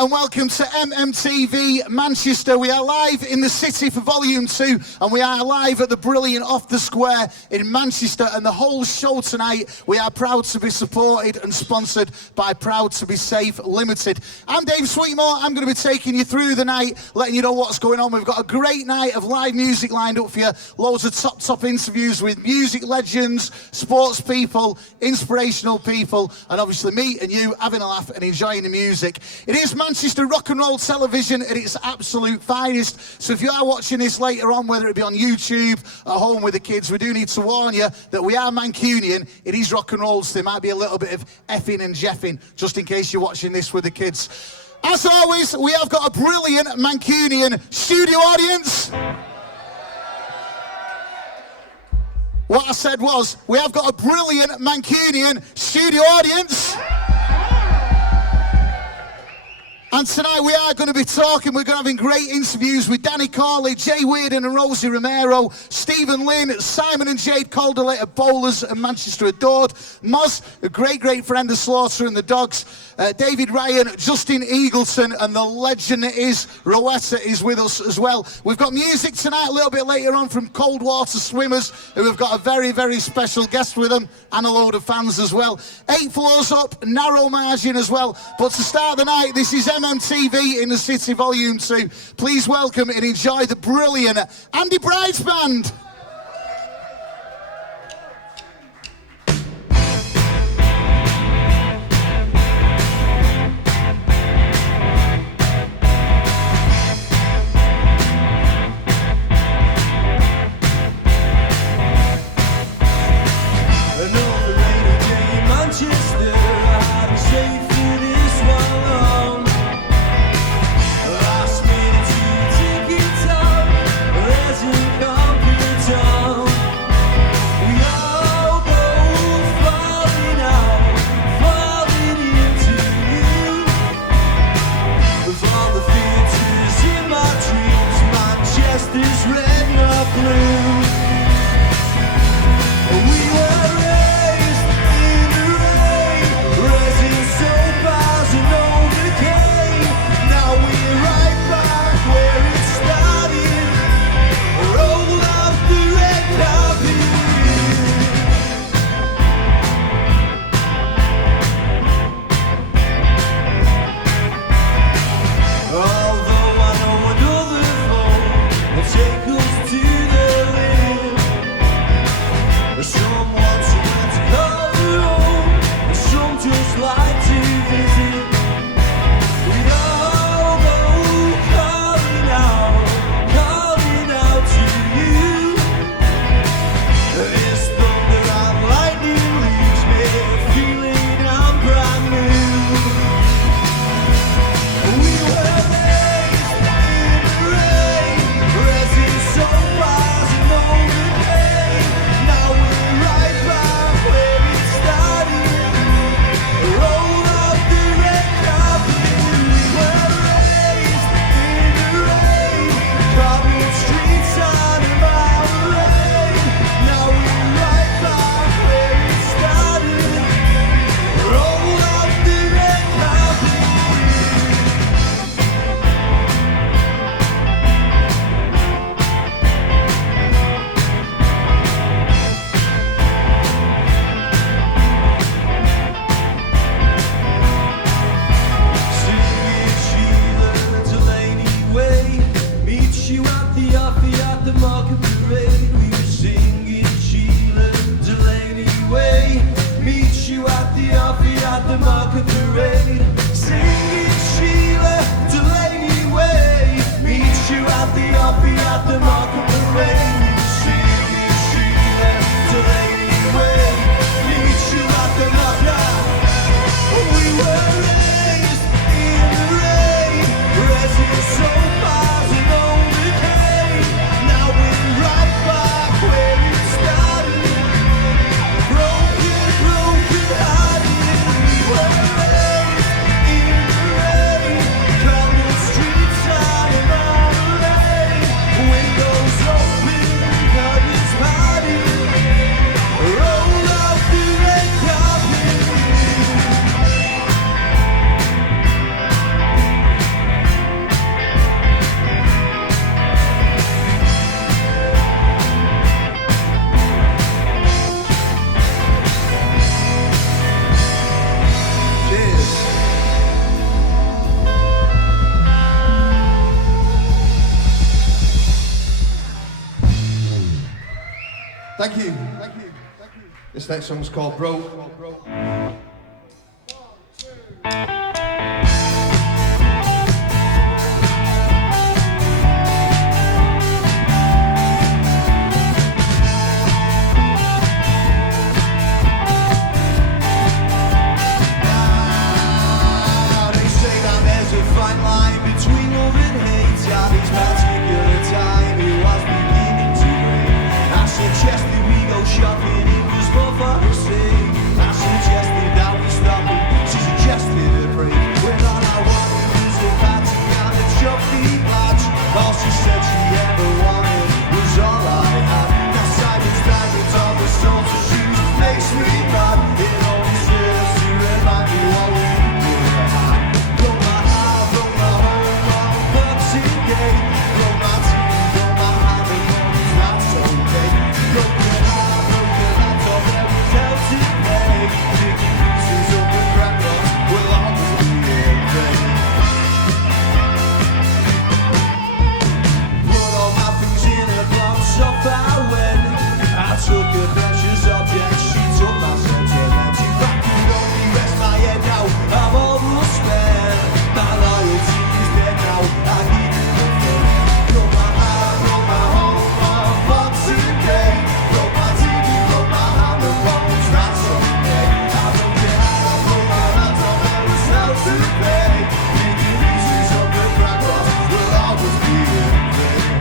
and welcome to MMTV Manchester. We are live in the city for Volume 2 and we are live at the brilliant Off the Square in Manchester, and the whole show tonight we are proud to be supported and sponsored by Proud to be Safe Limited. I'm Dave Sweetmore. I'm going to be taking you through the night, letting you know what's going on. We've got a great night of live music lined up for you, loads of top interviews with music legends, sports people, inspirational people, and obviously me and you having a laugh and enjoying the music. It is Manchester rock and roll television at its absolute finest. So if you are watching this later on, whether it be on YouTube, at home with the kids, we do need to warn you that we are Mancunian. It is rock and roll, so there might be a little bit of effing and jeffing, just in case you're watching this with the kids. As always, we have got a brilliant Mancunian studio audience. What I said was, we have got a brilliant Mancunian studio audience. And tonight we are going to be talking, we're going to be having great interviews with Danny Corley, Jay Weirden and Rosie Romero, Stephen Lynn, Simon and Jade Calderley of Bowlers and Manchester Adored, Moz, a great friend of Slaughter and the Dogs, David Ryan, Justin Eagleton, and the legend that is Rowetta is with us as well. We've got music tonight a little bit later on from Cold Water Swimmers, who have got a very special guest with them, and a load of fans as well. 8 floors up, narrow margin as well. But to start the night, this is MMTV in the City Volume 2. Please welcome and enjoy the brilliant Andy Bride's band. Last minute to take it out, there's a computer. This next song's called Bro. Shopping, it was more for her sake. I suggested that we stop it. She suggested a break. When all I wanted was a party and a choppy patch. All she said she ever wanted was all I had. Now Simon's diamonds on the soles of shoes makes me mad. It only serves to remind me what we were at. Blow my heart, blow my home on Boxing Day. Blow my TV, blow my hand, and long as that's okay. Broken heart. I took her precious objects, she took my sentiments. If I could only rest my head now, I'm almost spent. My loyalty is dead now, I give you nothing. Broke my heart, broke my home on Boxing Day. Broke my TV, broke my hand and bones, that's okay. I broke your heart, I broke my hands, I'll never sell to pay. Making pieces of the crackers will always be in vain.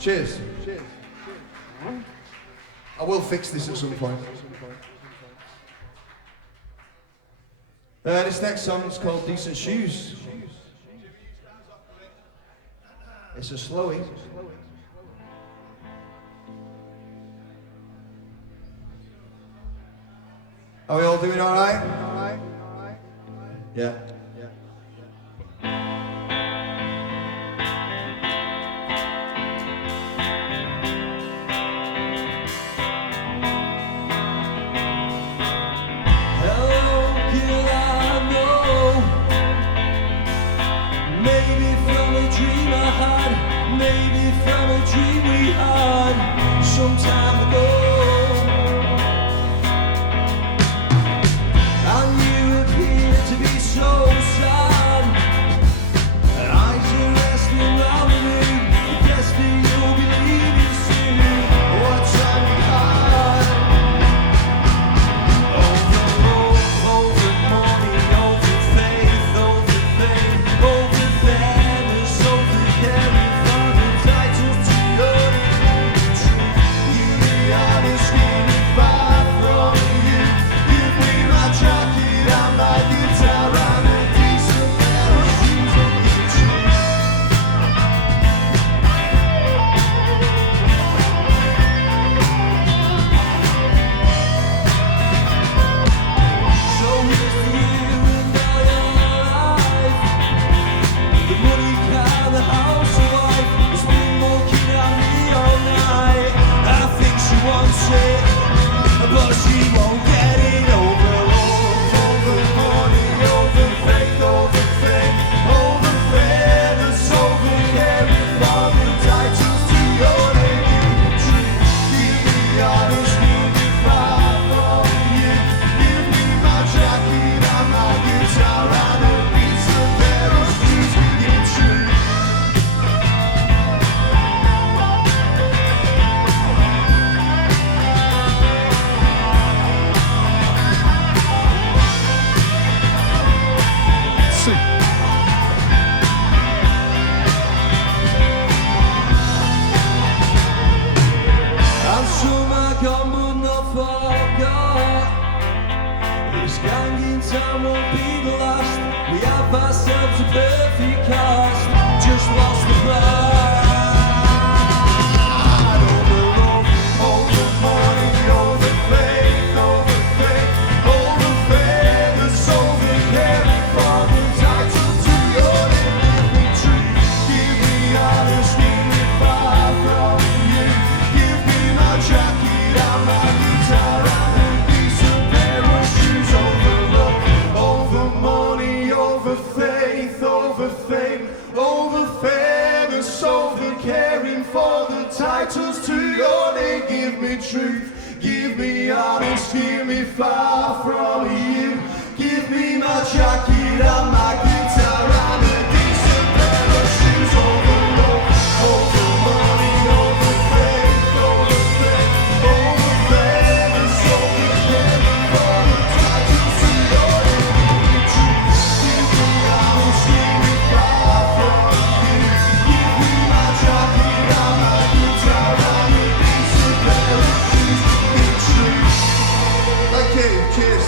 Cheers. I will fix this at some point. This next song is called Decent Shoes. It's a slowie. Are we all doing all right? Yeah. Maybe from a dream we had some time ago. And you appeared to be so sad. Eyes are resting round you. Guess that you'll believe it soon. What time we had. Over love, over money, over faith, over fame, over fairness, over caring. Titles to your name. in time won't be the last. We have ourselves a perfect cast. Just lost the plot. Over love, over money, over faith, over faith, over fairness, over care. From the title to your name, give me truth, give me honesty, me far from you. Give me my jacket and my guitar and a decent pair of shoes. Over love, over money, over faith, over fame, over fairness, over caring for the titles to your name. Give me truth, give me honest, give me far from you. Give me my jacket and my guitar and a decent pair of shoes. Over love, over money, over faith, over fame, over fairness, over caring for the titles to your name. Give me truth, give me honest, give me far from you. Give me my jacket and my guitar and a decent pair of shoes. Give me truth. Thank you, cheers.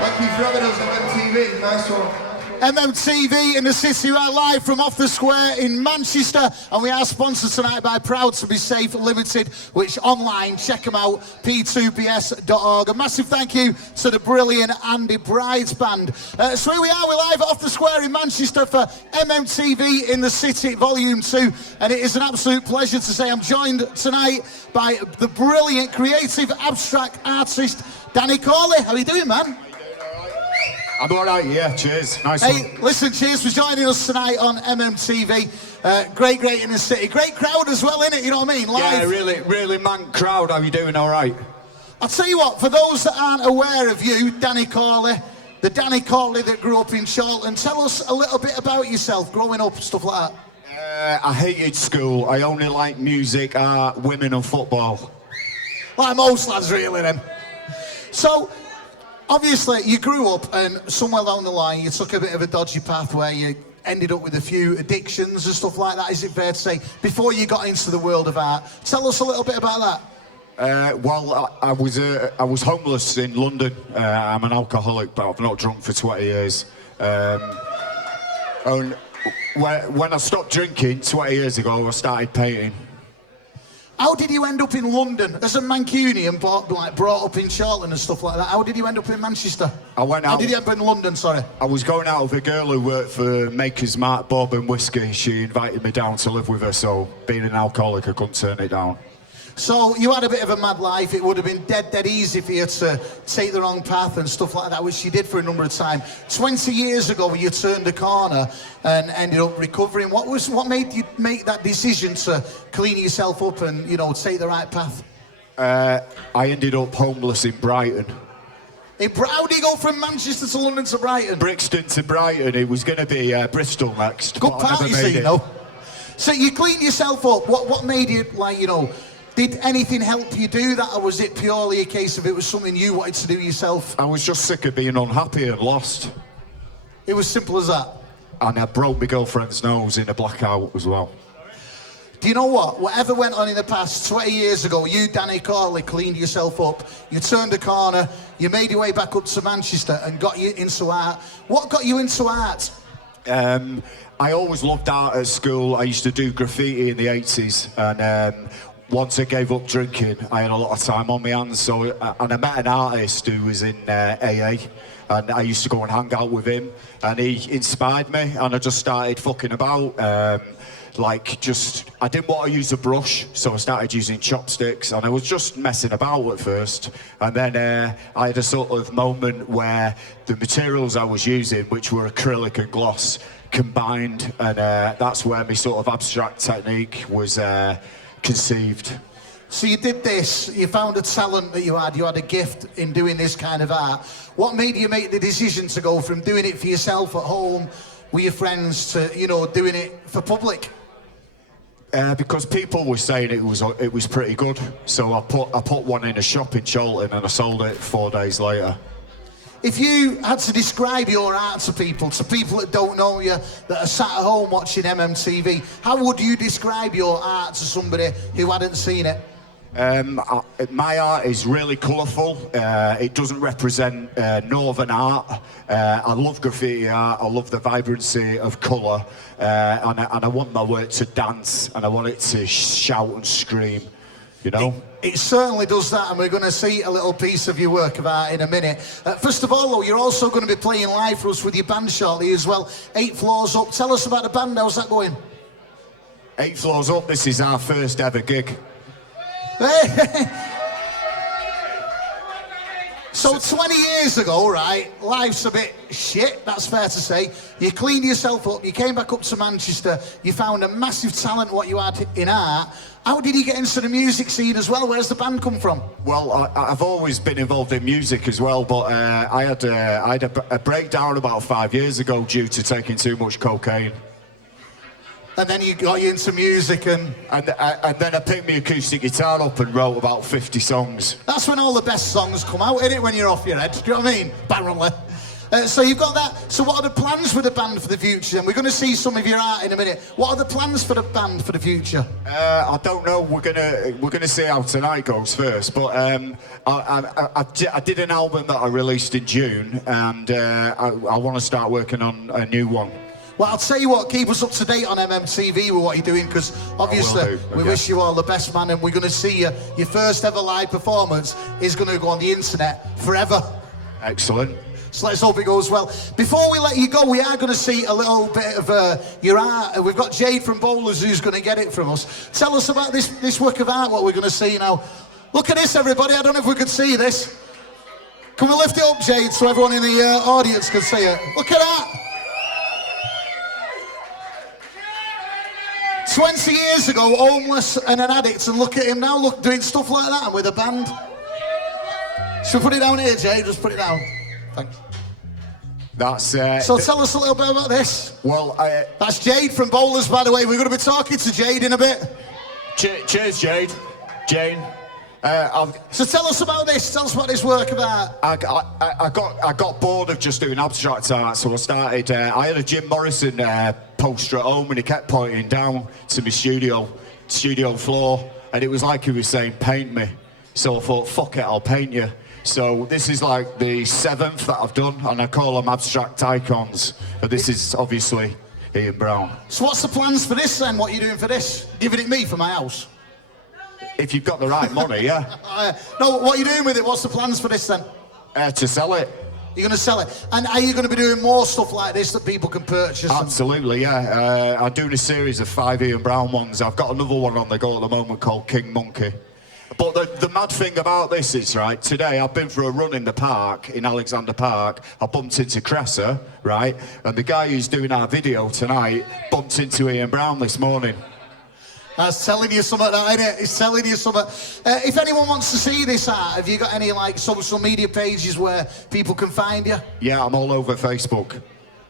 Thank you for having us on MTV, nice one. MMTV in the city, right live from Off the Square in Manchester, and we are sponsored tonight by Proud to Be Safe Limited, which online, check them out, p2ps.org. A massive thank you to the brilliant Andy Brides Band. So here we are, we're live at Off the Square in Manchester for MMTV in the city, Volume 2, and it is an absolute pleasure to say I'm joined tonight by the brilliant creative abstract artist Danny Corley. How are you doing, man? I'm alright, yeah, cheers. Nice Hey, one. listen, cheers for joining us tonight on MMTV. Great in the city. Great crowd as well, innit? You know what I mean? Live. Yeah, really man crowd. How you doing? Alright? I'll tell you what, for those that aren't aware of you, Danny Corley, the Danny Corley that grew up in Charlton, tell us a little bit about yourself, growing up, stuff like that. I hated school. I only liked music, art, women and football. Like most lads, really, then. So, obviously, you grew up and somewhere along the line you took a bit of a dodgy path where you ended up with a few addictions and stuff like that, is it fair to say, before you got into the world of art? Tell us a little bit about that. Well, I was homeless in London. I'm an alcoholic, but I've not drunk for 20 years. And when I stopped drinking 20 years ago, I started painting. How did you end up in London as a Mancunian, brought up in Charlton and stuff like that? How did you end up in Manchester? How did you end up in London, sorry? I was going out with a girl who worked for Maker's Mark Bourbon Whiskey. She invited me down to live with her, so being an alcoholic, I couldn't turn it down. So you had a bit of a mad life. It would have been dead easy for you to take the wrong path and stuff like that, which you did for a number of times. 20 years ago, you turned a corner and ended up recovering. What made you make that decision to clean yourself up and, you know, take the right path? I ended up homeless in Brighton. How do you go from Manchester to London to Brighton? Brixton to Brighton. It was going to be Bristol next. Good but I party never made scene, it. though. So you cleaned yourself up. What made you, like, you know, did anything help you do that, or was it purely a case of it was something you wanted to do yourself? I was just sick of being unhappy and lost. It was simple as that. And I broke my girlfriend's nose in a blackout as well. Do you know what? Whatever went on in the past, 20 years ago, you, Danny Corley, cleaned yourself up. You turned a corner. You made your way back up to Manchester and got you into art. What got you into art? I always loved art at school. I used to do graffiti in the 80s. And once I gave up drinking, I had a lot of time on my hands. And I met an artist who was in AA. And I used to go and hang out with him. And he inspired me. And I just started fucking about. I didn't want to use a brush, so I started using chopsticks, and I was just messing about at first. And then I had a sort of moment where the materials I was using, which were acrylic and gloss, combined, and that's where my sort of abstract technique was conceived. So you did this, you found a talent that you had a gift in doing this kind of art. What made you make the decision to go from doing it for yourself at home with your friends to, you know, doing it for public? Because people were saying it was pretty good, so I put one in a shop in Charlton and I sold it 4 days later. If you had to describe your art to people that don't know you, that are sat at home watching MMTV, how would you describe your art to somebody who hadn't seen it? My art is really colourful. It doesn't represent northern art. I love graffiti art. I love the vibrancy of colour, and I want my work to dance, and I want it to shout and scream. You know. It certainly does that, and we're going to see a little piece of your work of art in a minute. First of all, though, you're also going to be playing live for us with your band shortly as well. 8 Floors Up. Tell us about the band. How's that going? 8 Floors Up. This is our first ever gig. So 20 years ago, right, life's a bit shit, that's fair to say. You cleaned yourself up, you came back up to Manchester, you found a massive talent what you had in art. How did you get into the music scene as well? Where's the band come from? Well, I've always been involved in music as well, but I had a breakdown about 5 years ago due to taking too much cocaine. And then you got into music and then I picked my acoustic guitar up and wrote about 50 songs. That's when all the best songs come out, innit? When you're off your head, do you know what I mean? Apparently. So you've got that. So what are the plans for the band for the future? And we're going to see some of your art in a minute. What are the plans for the band for the future? I don't know. We're gonna see how tonight goes first. But I did an album that I released in June, and I want to start working on a new one. Well, I'll tell you what, keep us up to date on MMTV with what you're doing, because obviously we wish you all the best, man, and we're going to see your first ever live performance is going to go on the internet forever. Excellent. So let's hope it goes well. Before we let you go, we are going to see a little bit of your art. We've got Jade from Bowlers who's going to get it from us. Tell us about this work of art, what we're going to see now. Look at this, everybody. I don't know if we could see this. Can we lift it up, Jade, so everyone in the audience can see it? Look at that. 20 years ago, homeless and an addict, and look at him now, look, doing stuff like that and with a band. Should we put it down here, Jay? Just put it down. Thanks. That's so tell us a little bit about this. Well, that's Jade from Bowlers, by the way. We're going to be talking to Jade in a bit. Cheers, Jade. Jane. So tell us about this. Tell us about this work of art. I got bored of just doing abstract art, so I started. I had a Jim Morrison poster at home, and he kept pointing down to my studio floor, and it was like he was saying, "Paint me." So I thought, "Fuck it, I'll paint you." So this is like the 7th that I've done, and I call them abstract icons. But this is obviously Ian Brown. So what's the plans for this then? What are you doing for this? Giving it me for my house? If you've got the right money, yeah. No, what are you doing with it? What's the plans for this then? To sell it. You're going to sell it? And are you going to be doing more stuff like this that people can purchase? Absolutely, yeah. I'm doing a series of 5 Ian Brown ones. I've got another one on the go at the moment called King Monkey. But the mad thing about this is, right, today I've been for a run in the park, in Alexander Park. I bumped into Cressa, right? And the guy who's doing our video tonight bumped into Ian Brown this morning. That's telling you something, that, isn't it? It's telling you something. If anyone wants to see this art, have you got any like social media pages where people can find you? Yeah, I'm all over Facebook.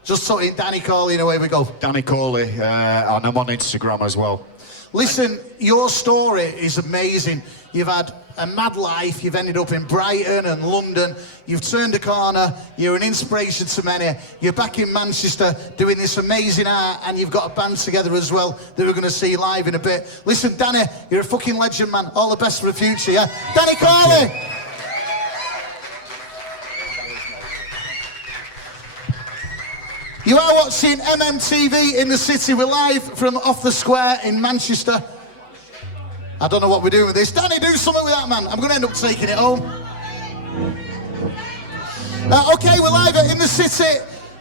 Just so in Danny Corley, and away we go. Danny Corley, and I'm on Instagram as well. Listen, your story is amazing. You've had a mad life. You've ended up in Brighton and London. You've turned a corner. You're an inspiration to many. You're back in Manchester doing this amazing art, and you've got a band together as well that we're going to see live in a bit. Listen, Danny, you're a fucking legend, man. All the best for the future, yeah? Danny Corley! You are watching MMTV in the city. We're live from Off the Square in Manchester. I don't know what we're doing with this. Danny, do something with that, man. I'm going to end up taking it home. Okay, we're live in the city,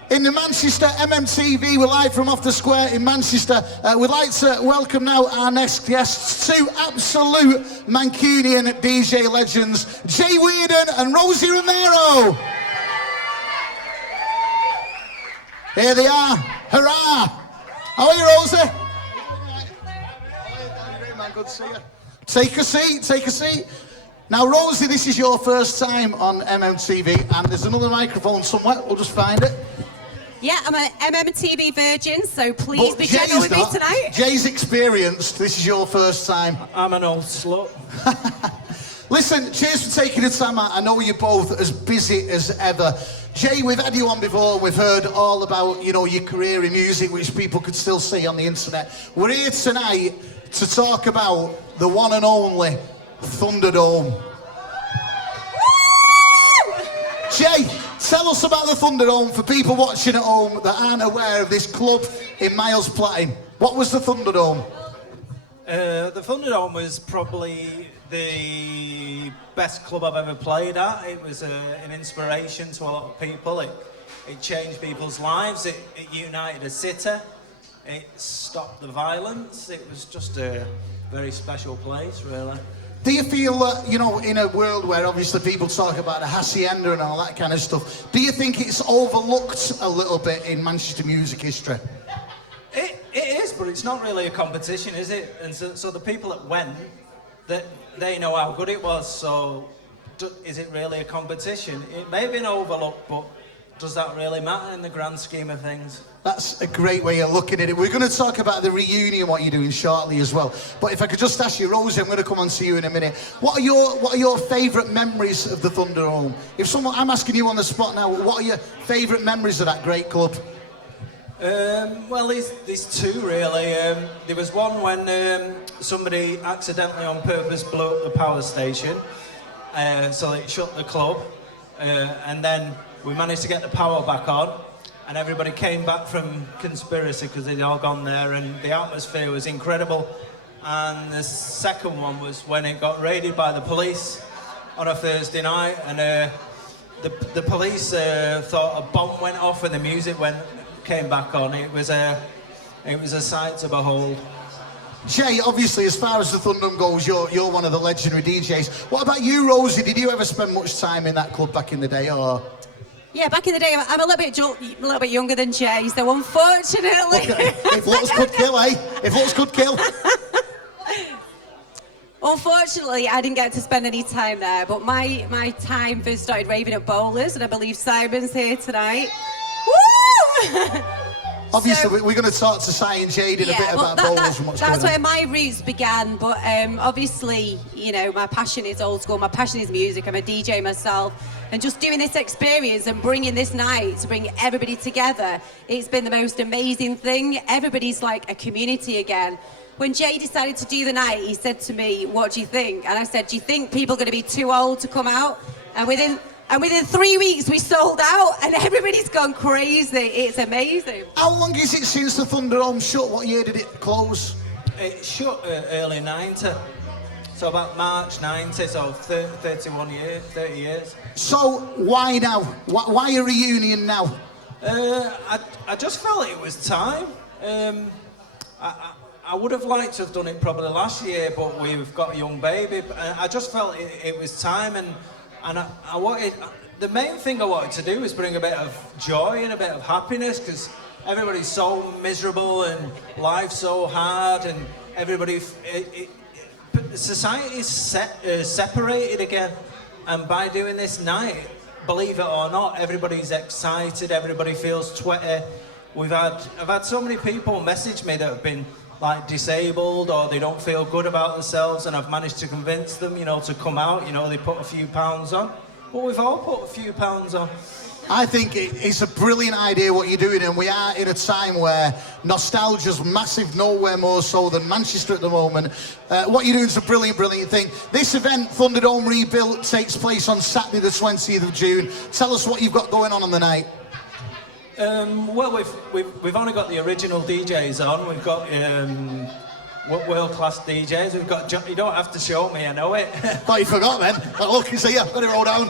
in the Manchester MMTV. We're live from Off the Square in Manchester. We'd like to welcome now our next guests, 2 absolute Mancunian DJ legends, Jay Weirden and Rosie Romero. Here they are. Hurrah! How are you, Rosie? Good to see you. Take a seat, take a seat. Now, Rosie, this is your first time on MMTV, and there's another microphone somewhere. We'll just find it. Yeah, I'm an MMTV virgin, so please be gentle with me tonight. Jay's experienced. This is your first time. I'm an old slut. Listen, cheers for taking the time out. I know you're both as busy as ever. Jay, we've had you on before. We've heard all about, you know, your career in music, which people could still see on the internet. We're here tonight to talk about the one and only Thunderdome. Jay, tell us about the Thunderdome for people watching at home that aren't aware of this club in Miles Platting. What was the Thunderdome? The Thunderdome was probably the best club I've ever played at. It was an inspiration to a lot of people. It changed people's lives. It united a city. It stopped the violence. It was just a very special place, really. Do you feel that, you know, in a world where obviously people talk about the hacienda and all that kind of stuff, do you think it's overlooked a little bit in Manchester music history? It is, but it's not really a competition, is it? And so the people that went, they know how good it was, so is it really a competition? It may have been overlooked, but does that really matter in the grand scheme of things? That's a great way of looking at it. We're going to talk about the reunion, what you're doing shortly as well. But if I could just ask you, Rosie, I'm going to come on to you in a minute. What are your favourite memories of the Thunderdome? I'm asking you on the spot now, what are your favourite memories of that great club? Well, there's two really. There was one when somebody accidentally on purpose blew up the power station, so it shut the club, and then we managed to get the power back on, and everybody came back from conspiracy because they'd all gone there, and the atmosphere was incredible. And the second one was when it got raided by the police on a Thursday night, and the police thought a bomb went off and the music came back on. It was a sight to behold. Jay, obviously, as far as the Thunderdome goes, you're one of the legendary DJs. What about you, Rosie? Did you ever spend much time in that club back in the day, or? Yeah, back in the day, I'm a little bit younger than Jay, so unfortunately. Okay. If looks could kill, eh? If looks could kill. Unfortunately, I didn't get to spend any time there, but my time first started raving at Bowlers, and I believe Simon's here tonight. Woo! Obviously, we're going to talk to Si and Jade in a bit about Bowlers and what's going on. That's where my roots began, but obviously, you know, my passion is old school, my passion is music, I'm a DJ myself, and just doing this experience and bringing this night to bring everybody together, it's been the most amazing thing. Everybody's like a community again. When Jay decided to do the night, he said to me, "What do you think?" And I said, "Do you think people are going to be too old to come out?" And within 3 weeks, we sold out, and everybody's gone crazy. It's amazing. How long is it since the Thunderdome shut? What year did it close? It shut early 90, so about March 90, so 30 years. So why now? Why a reunion now? I just felt it was time. I would have liked to have done it probably last year, but we've got a young baby. I just felt it was time, and I wanted, the main thing I wanted to do was bring a bit of joy and a bit of happiness, because everybody's so miserable and life's so hard, and society is separated again. And by doing this night, believe it or not, everybody's excited, everybody feels twitty. I've had so many people message me that have been like disabled or they don't feel good about themselves, and I've managed to convince them, you know, to come out. You know, they put a few pounds on. Well, we've all put a few pounds on. I think it's a brilliant idea what you're doing, and we are in a time where nostalgia's massive, nowhere more so than Manchester at the moment. What you're doing is a brilliant, brilliant thing. This event, Thunderdome Rebuilt, takes place on Saturday the 20th of June. Tell us what you've got going on the night. Well, we've only got the original DJs on. We've got world-class DJs. We've got you don't have to show me, I know it. Thought you forgot then. Oh, look, he's here. Got it roll down.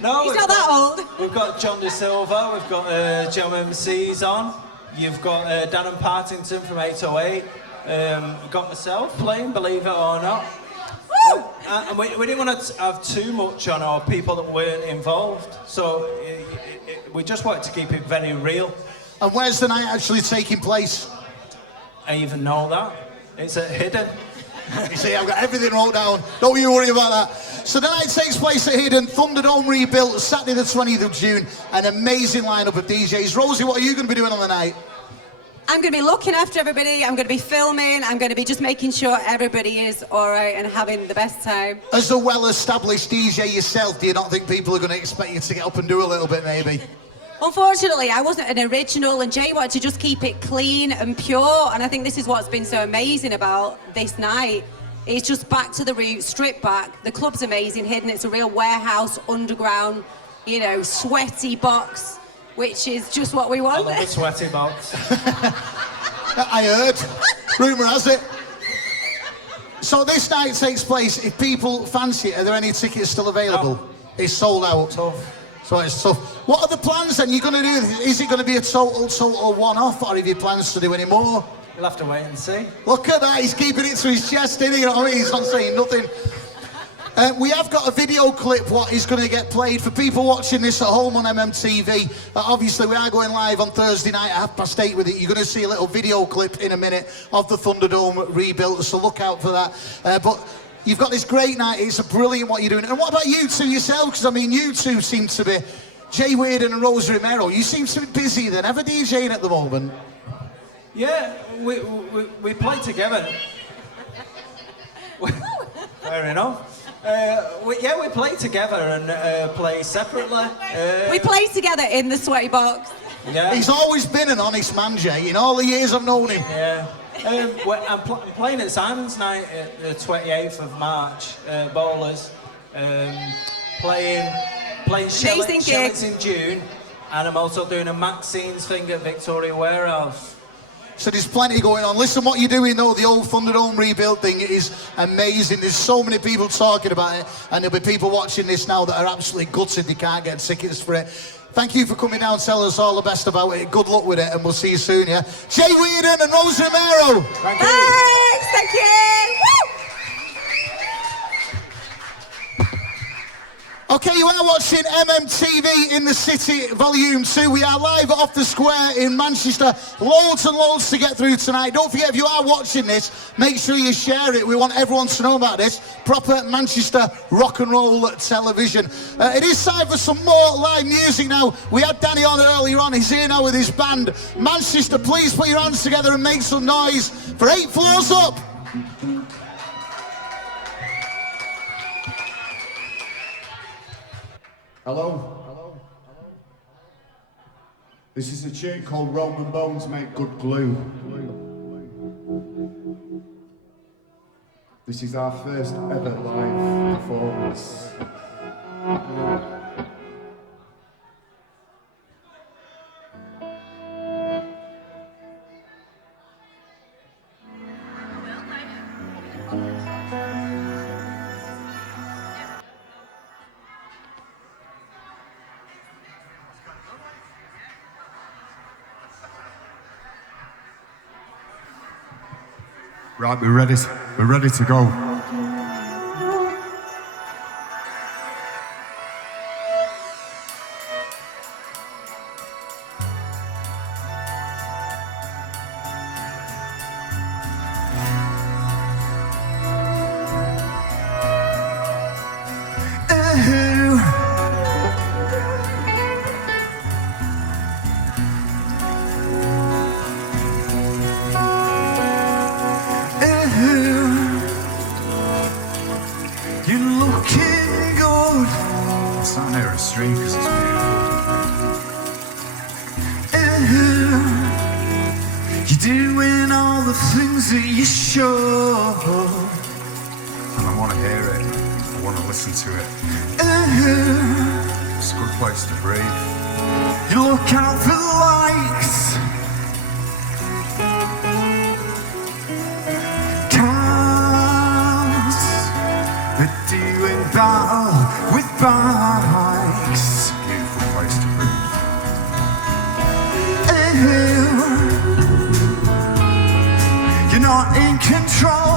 No, he's not that old. We've got John De Silva. We've got John MC's on. You've got Dan and Partington from 808. We've got myself playing, believe it or not. And we didn't want to have too much on our people that weren't involved. So we just wanted to keep it very real. And where's the night actually taking place? I even know that. It's at Hidden. You see, I've got everything wrote down. Don't you worry about that. So the night takes place at Hidden, Thunderdome Rebuilt, Saturday the 20th of June. An amazing lineup of DJs. Rosie, what are you going to be doing on the night? I'm going to be looking after everybody. I'm going to be filming. I'm going to be just making sure everybody is all right and having the best time. As a well-established DJ yourself, do you not think people are going to expect you to get up and do a little bit, maybe? Unfortunately, I wasn't an original, and Jay wanted to just keep it clean and pure, and I think this is what's been so amazing about this night. It's just back to the roots, stripped back. The club's amazing, hidden. It's a real warehouse, underground, you know, sweaty box, which is just what we I want. love the sweaty box. I heard. Rumour has it. So this night takes place. If people fancy it, are there any tickets still available? No. It's sold out. Tough. So it's tough. What are the plans then? You're going to do? Is it going to be a total one-off, or have you plans to do any more? We'll have to wait and see. Look at that, he's keeping it to his chest, isn't he? You know what I mean? He's not saying nothing. We have got a video clip what is going to get played for people watching this at home on MMTV. Obviously, we are going live on Thursday night at 8:30 with it. You're going to see a little video clip in a minute of the Thunderdome rebuilt, so look out for that. But you've got this great night. It's a brilliant what you're doing. And what about you two yourself? Because, I mean, you two seem to be, Jay Weird and Rose Romero, you seem to be busy than ever DJing at the moment. Yeah, we play together. Fair enough. We play together and play separately. We play together in the sweaty box. Yeah. He's always been an honest man, Jay, in all the years I've known him. Yeah. I'm playing at Simon's night at the 28th of March, Bowlers. Playing Amazing gig. Shillings in June, and I'm also doing a Maxine's thing at Victoria Warehouse. So there's plenty going on. Listen, what you're doing though, the old Thunderdome rebuild thing is amazing. There's so many people talking about it, and there'll be people watching this now that are absolutely gutted they can't get tickets for it. Thank you for coming down, tell us all the best about it. Good luck with it, and we'll see you soon, yeah? Jay Weirden and Rose Romero. Thank you. Thanks, thank you. Woo! Okay, you are watching MMTV in the City, Volume 2. We are live off the square in Manchester. Loads and loads to get through tonight. Don't forget, if you are watching this, make sure you share it. We want everyone to know about this. Proper Manchester rock and roll television. It is time for some more live music now. We had Danny on earlier on. He's here now with his band. Manchester, please put your hands together and make some noise for 8 Floors Up. Hello? This is a tune called Roman Bones Make Good Glue. This is our first ever live performance. Right, we're ready to go. You're looking good. It's not near a stream because it's beautiful. You're doing all the things that you should. And I want to hear it. I want to listen to it. It's a good place to breathe. You look out for the likes. Doing battle with bikes. Beautiful place to breathe. You're not in control.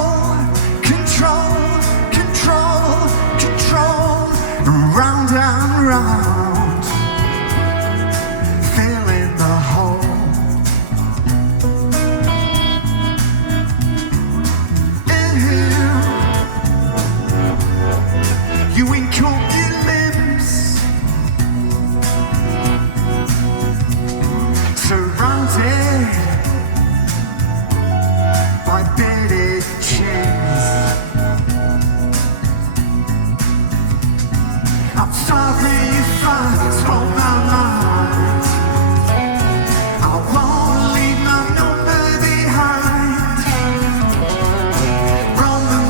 Round and round, filling the hole. You wink up your limbs, surrounded by bearded chins. I'm sorry if I stole my mind. I won't leave my number behind. From the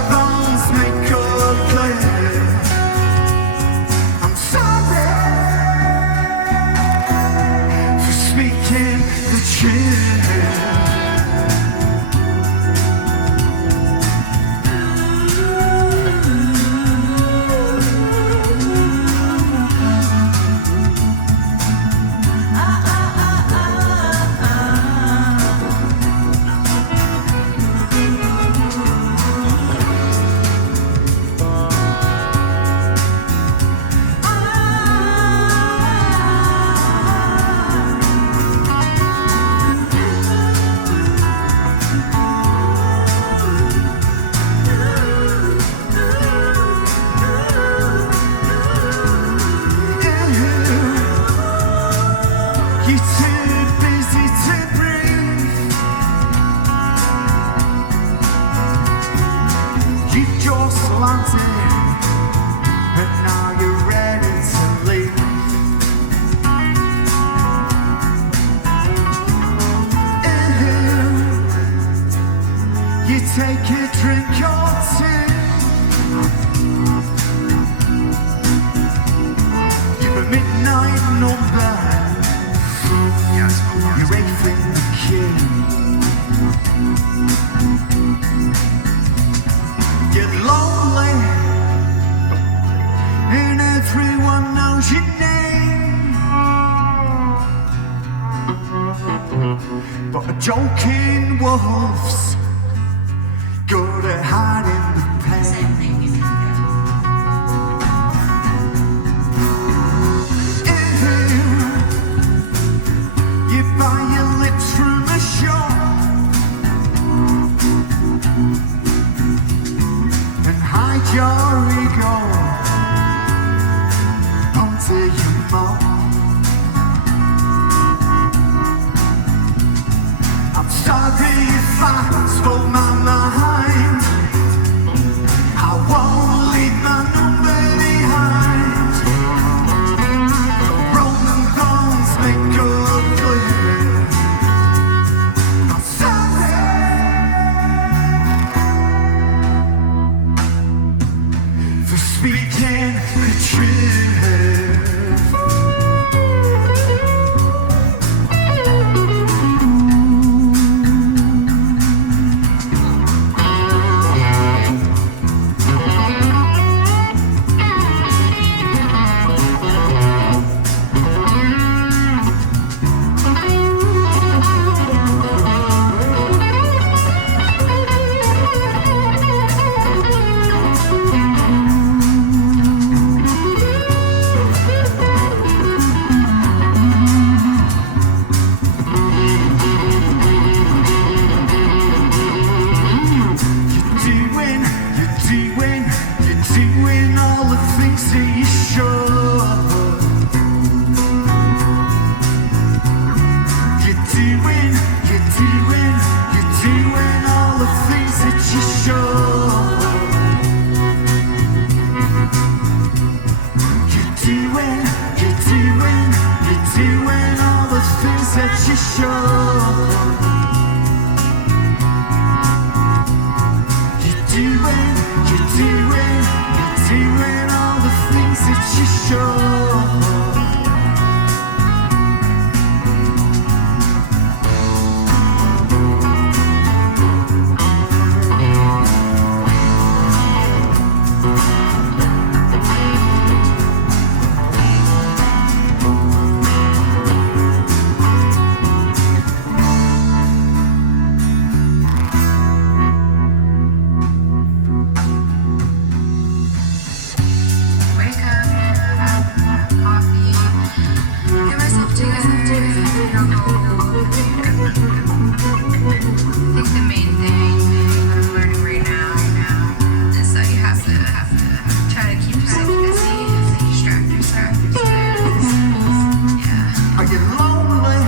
everyone knows your name. But a joking wolf's good at hiding the pain. You buy your lips from a shop and hide your ego onto your mom. I'm sorry if I spoke my mind. I won't leave my number behind. Rolling bones make up clear. I'm sorry for speaking the truth. You're doing all the things that you should. You're doing all the things that you should. You're doing all the things that you should. You're doing all the things that you should. Wake up, coffee, get myself together, and I'll go. I think the main thing that I'm learning right now is that you have to try to keep yourself busy, distract yourself. Yeah. Are you lonely?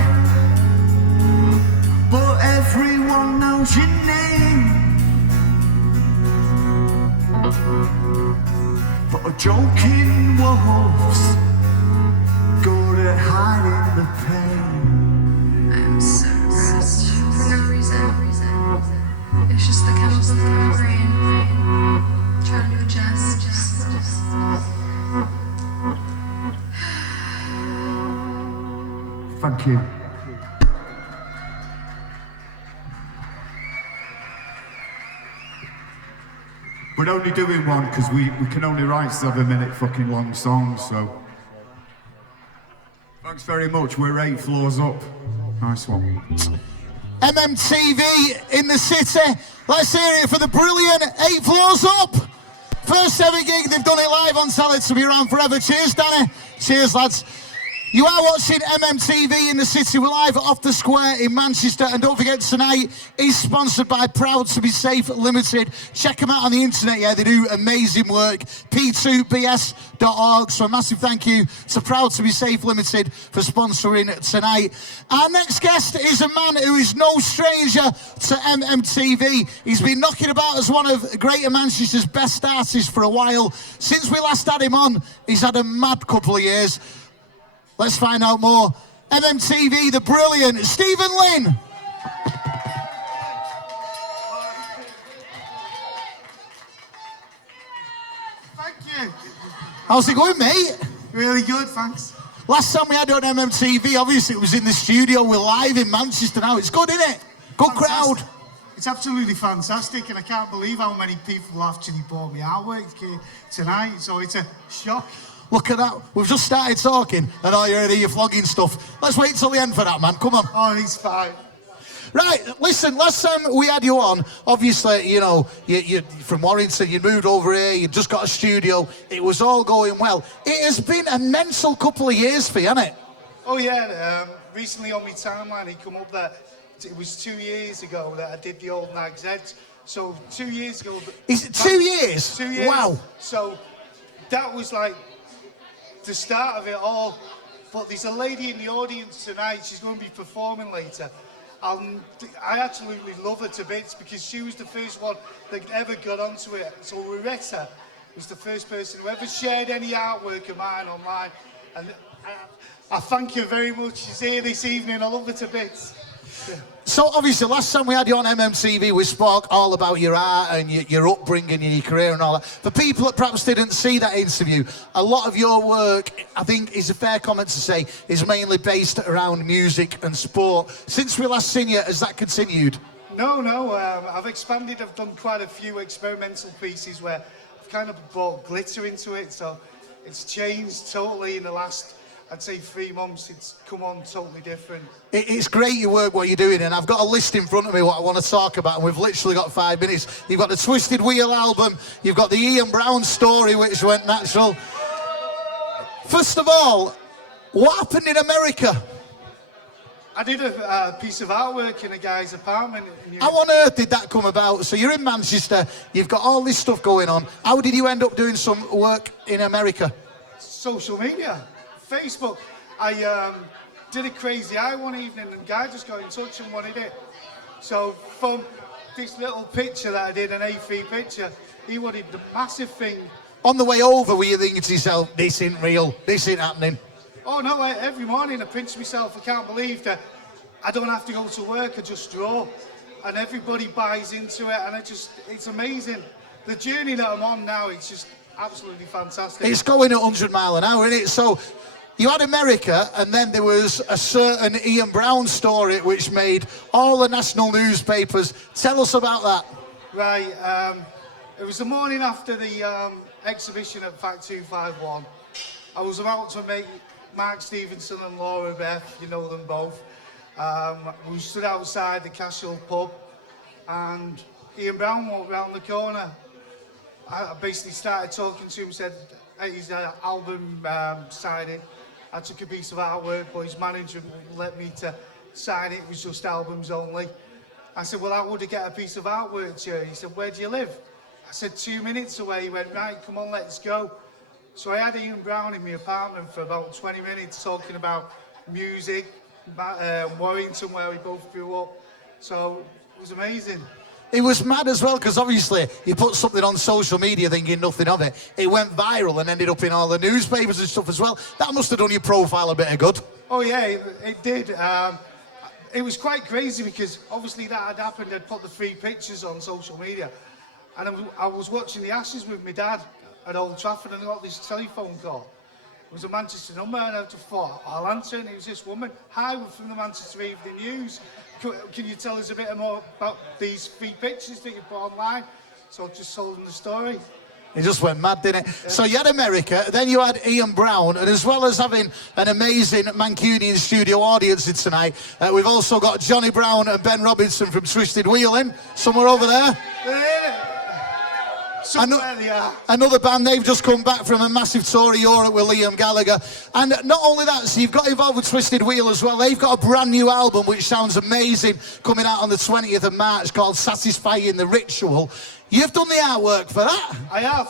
But everyone knows your name. But a joking wolf's good at hiding the pain. I'm so depressed for no reason. It's just the chemicals in my brain. Trying to adjust. Thank you. We're only doing one because we can only write 7-minute fucking long songs, so. Thanks very much, we're 8 floors up. Nice one. MMTV in the city. Let's hear it for the brilliant 8 Floors Up. First ever gig, they've done it live on telly to be around forever. Cheers, Danny. Cheers, lads. You are watching MMTV in the city. We're live Off the Square in Manchester. And don't forget, tonight is sponsored by Proud to Be Safe Limited. Check them out on the internet, yeah, they do amazing work. p2bs.org. So a massive thank you to Proud to Be Safe Limited for sponsoring tonight. Our next guest is a man who is no stranger to MMTV. He's been knocking about as one of Greater Manchester's best artists for a while. Since we last had him on, he's had a mad couple of years. Let's find out more. MMTV, the brilliant Stephen Lynn. Thank you. How's it going, mate? Really good, thanks. Last time we had on MMTV, obviously it was in the studio. We're live in Manchester now. It's good, isn't it? Good crowd. It's absolutely fantastic, and I can't believe how many people actually bought me artwork tonight, so it's a shock. Look at that. We've just started talking and all you're your vlogging stuff. Let's wait till the end for that, man. Come on. Oh, he's fine. Right, listen, last time we had you on, obviously, you know, you're from Warrington, you moved over here, you just got a studio, it was all going well. It has been a mental couple of years for you, hasn't it? Oh, yeah. Recently on my timeline, he come up that it was 2 years ago that I did the old Nag's Heads. So 2 years ago. Is it 2 years? 2 years. Wow. So that was like the start of it all. But there's a lady in the audience tonight, she's going to be performing later. I absolutely love her to bits because she was the first one that ever got onto it. So Rowetta was the first person who ever shared any artwork of mine online. And I thank you very much. She's here this evening. I love her to bits. Yeah. So obviously last time we had you on MMTV, we spoke all about your art and your upbringing and your career and all that. For people that perhaps didn't see that interview, a lot of your work, I think is a fair comment to say, is mainly based around music and sport. Since we last seen you, has that continued? No, I've expanded. I've done quite a few experimental pieces where I've kind of brought glitter into it, so it's changed totally in the last, I'd say 3 months. It's come on totally different. It's great your work, what you're doing, and I've got a list in front of me what I want to talk about, and we've literally got 5 minutes. You've got the Twisted Wheel album, you've got the Ian Brown story, which went natural. First of all, what happened in America? I did a piece of artwork in a guy's apartment. How on earth did that come about? So you're in Manchester, you've got all this stuff going on. How did you end up doing some work in America? Social media. Facebook. I did a crazy eye one evening and a guy just got in touch and wanted it. So from this little picture that I did, an A3 picture, he wanted the massive thing. On the way over, were you thinking to yourself, this ain't real, this ain't happening? Oh no, every morning I pinch myself, I can't believe that I don't have to go to work, I just draw. And everybody buys into it and it's amazing. The journey that I'm on now, it's just absolutely fantastic. It's going at 100 miles an hour, isn't it? So you had America, and then there was a certain Ian Brown story which made all the national newspapers. Tell us about that. Right, it was the morning after the exhibition at Fact 251. I was about to meet Mark Stevenson and Laura Beth, you know them both. We stood outside the Castle pub, and Ian Brown walked round the corner. I basically started talking to him, said his album signing. I took a piece of artwork, but his manager wouldn't let me to sign it. It was just albums only. I said, well, how would I get a piece of artwork to you? He said, where do you live? I said, 2 minutes away. He went, right, come on, let's go. So I had Ian Brown in my apartment for about 20 minutes talking about music, Warrington, where we both grew up. So it was amazing. It was mad as well, because obviously you put something on social media thinking nothing of it. It went viral and ended up in all the newspapers and stuff as well. That must have done your profile a bit of good. Oh yeah, it did. It was quite crazy because obviously that had happened. I'd put the 3 pictures on social media. And I was watching the Ashes with my dad at Old Trafford and I got this telephone call. It was a Manchester number and I just thought, I'll answer, and it was this woman. Hi, we're from the Manchester Evening News. Can you tell us a bit more about these 3 pictures that you put online? So I just told them the story. It just went mad, didn't it? Yeah. So you had America, then you had Ian Brown, and as well as having an amazing Mancunian studio audience tonight, we've also got Johnny Brown and Ben Robinson from Twisted Wheel in, somewhere over there. Somewhere they are. Another band, they've just come back from a massive tour of Europe with Liam Gallagher. And not only that, so you've got involved with Twisted Wheel as well. They've got a brand new album which sounds amazing, coming out on the 20th of March, called Satisfying the Ritual. You've done the artwork for that? I have.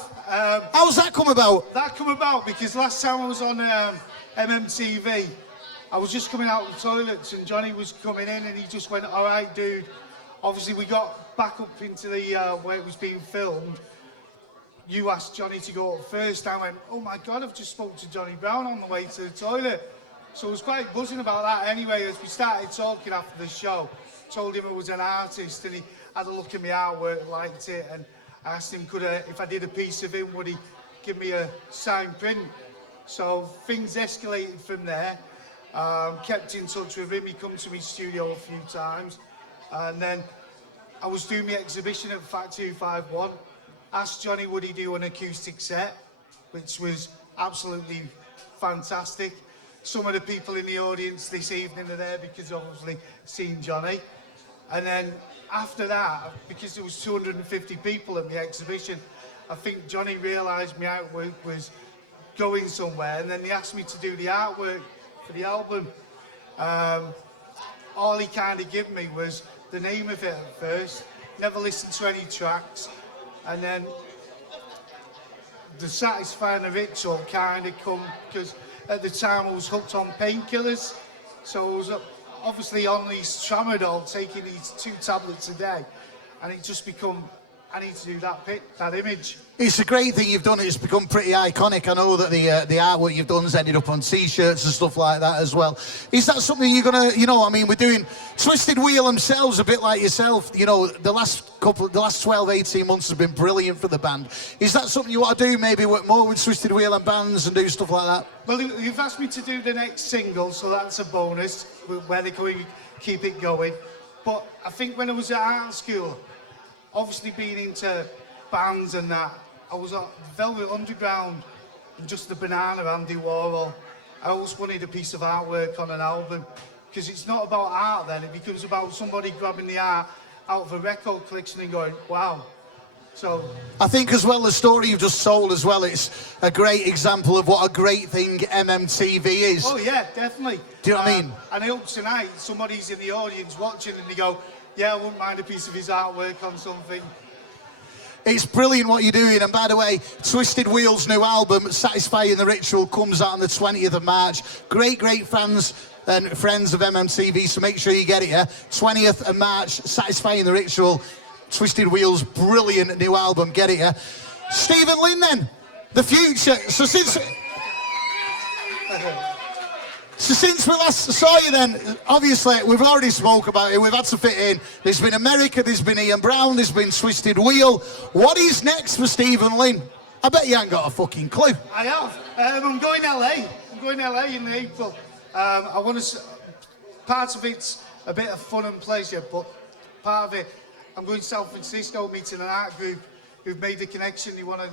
How's that come about? That come about because last time I was on MMTV, I was just coming out of the toilets and Johnny was coming in and he just went, all right, dude. Obviously, we got back up into the where it was being filmed. You asked Johnny to go up first. I went, oh my God, I've just spoke to Johnny Brown on the way to the toilet. So I was quite buzzing about that anyway. As we started talking after the show, told him I was an artist and he had a look at my artwork, liked it, and I asked him if I did a piece of him, would he give me a signed print? So things escalated from there. Kept in touch with him. He come to my studio a few times. And then I was doing my exhibition at Fact 251. Asked Johnny would he do an acoustic set, which was absolutely fantastic. Some of the people in the audience this evening are there because obviously seen Johnny. And then after that, because there was 250 people at the exhibition, I think Johnny realised my artwork was going somewhere, and then he asked me to do the artwork for the album. All he kind of gave me was the name of it at first, never listened to any tracks, and then the Satisfying the Ritual kind of come, because at the time I was hooked on painkillers, so I was obviously on these tramadol, taking these 2 tablets a day, and it just become, I need to do that image. It's a great thing you've done. It's become pretty iconic. I know that the artwork you've done has ended up on T-shirts and stuff like that as well. Is that something you're gonna, you know, I mean, we're doing Twisted Wheel themselves a bit like yourself. You know, the last 12, 18 months have been brilliant for the band. Is that something you want to do? Maybe work more with Twisted Wheel and bands and do stuff like that? Well, you've asked me to do the next single, so that's a bonus where they can keep it going. But I think when I was at art school, obviously being into bands and that, I was at Velvet Underground and just the Banana Andy Warhol. I always wanted a piece of artwork on an album, because it's not about art then, it becomes about somebody grabbing the art out of a record collection and going, wow. So I think as well, the story you've just told as well, it's a great example of what a great thing MMTV is. Oh yeah, definitely. Do you know what I mean? And I hope tonight somebody's in the audience watching and they go, yeah, I wouldn't mind a piece of his artwork on something. It's brilliant what you're doing, and by the way, Twisted Wheel's new album, Satisfying the Ritual, comes out on the 20th of March. Great fans and friends of MMTV, so make sure you get it, yeah? 20th of March, Satisfying the Ritual, Twisted Wheel's brilliant new album, get it, yeah? Stephen Lynn then, the future. So since we last saw you then, obviously, we've already spoke about it, we've had to fit in. There's been America, there's been Ian Brown, there's been Twisted Wheel. What is next for Stephen Lynn? I bet you ain't got a fucking clue. I have. I'm going LA. I'm going LA in April. I want to, part of it's a bit of fun and pleasure, but part of it, I'm going to San Francisco, meeting an art group who've made a connection. They want to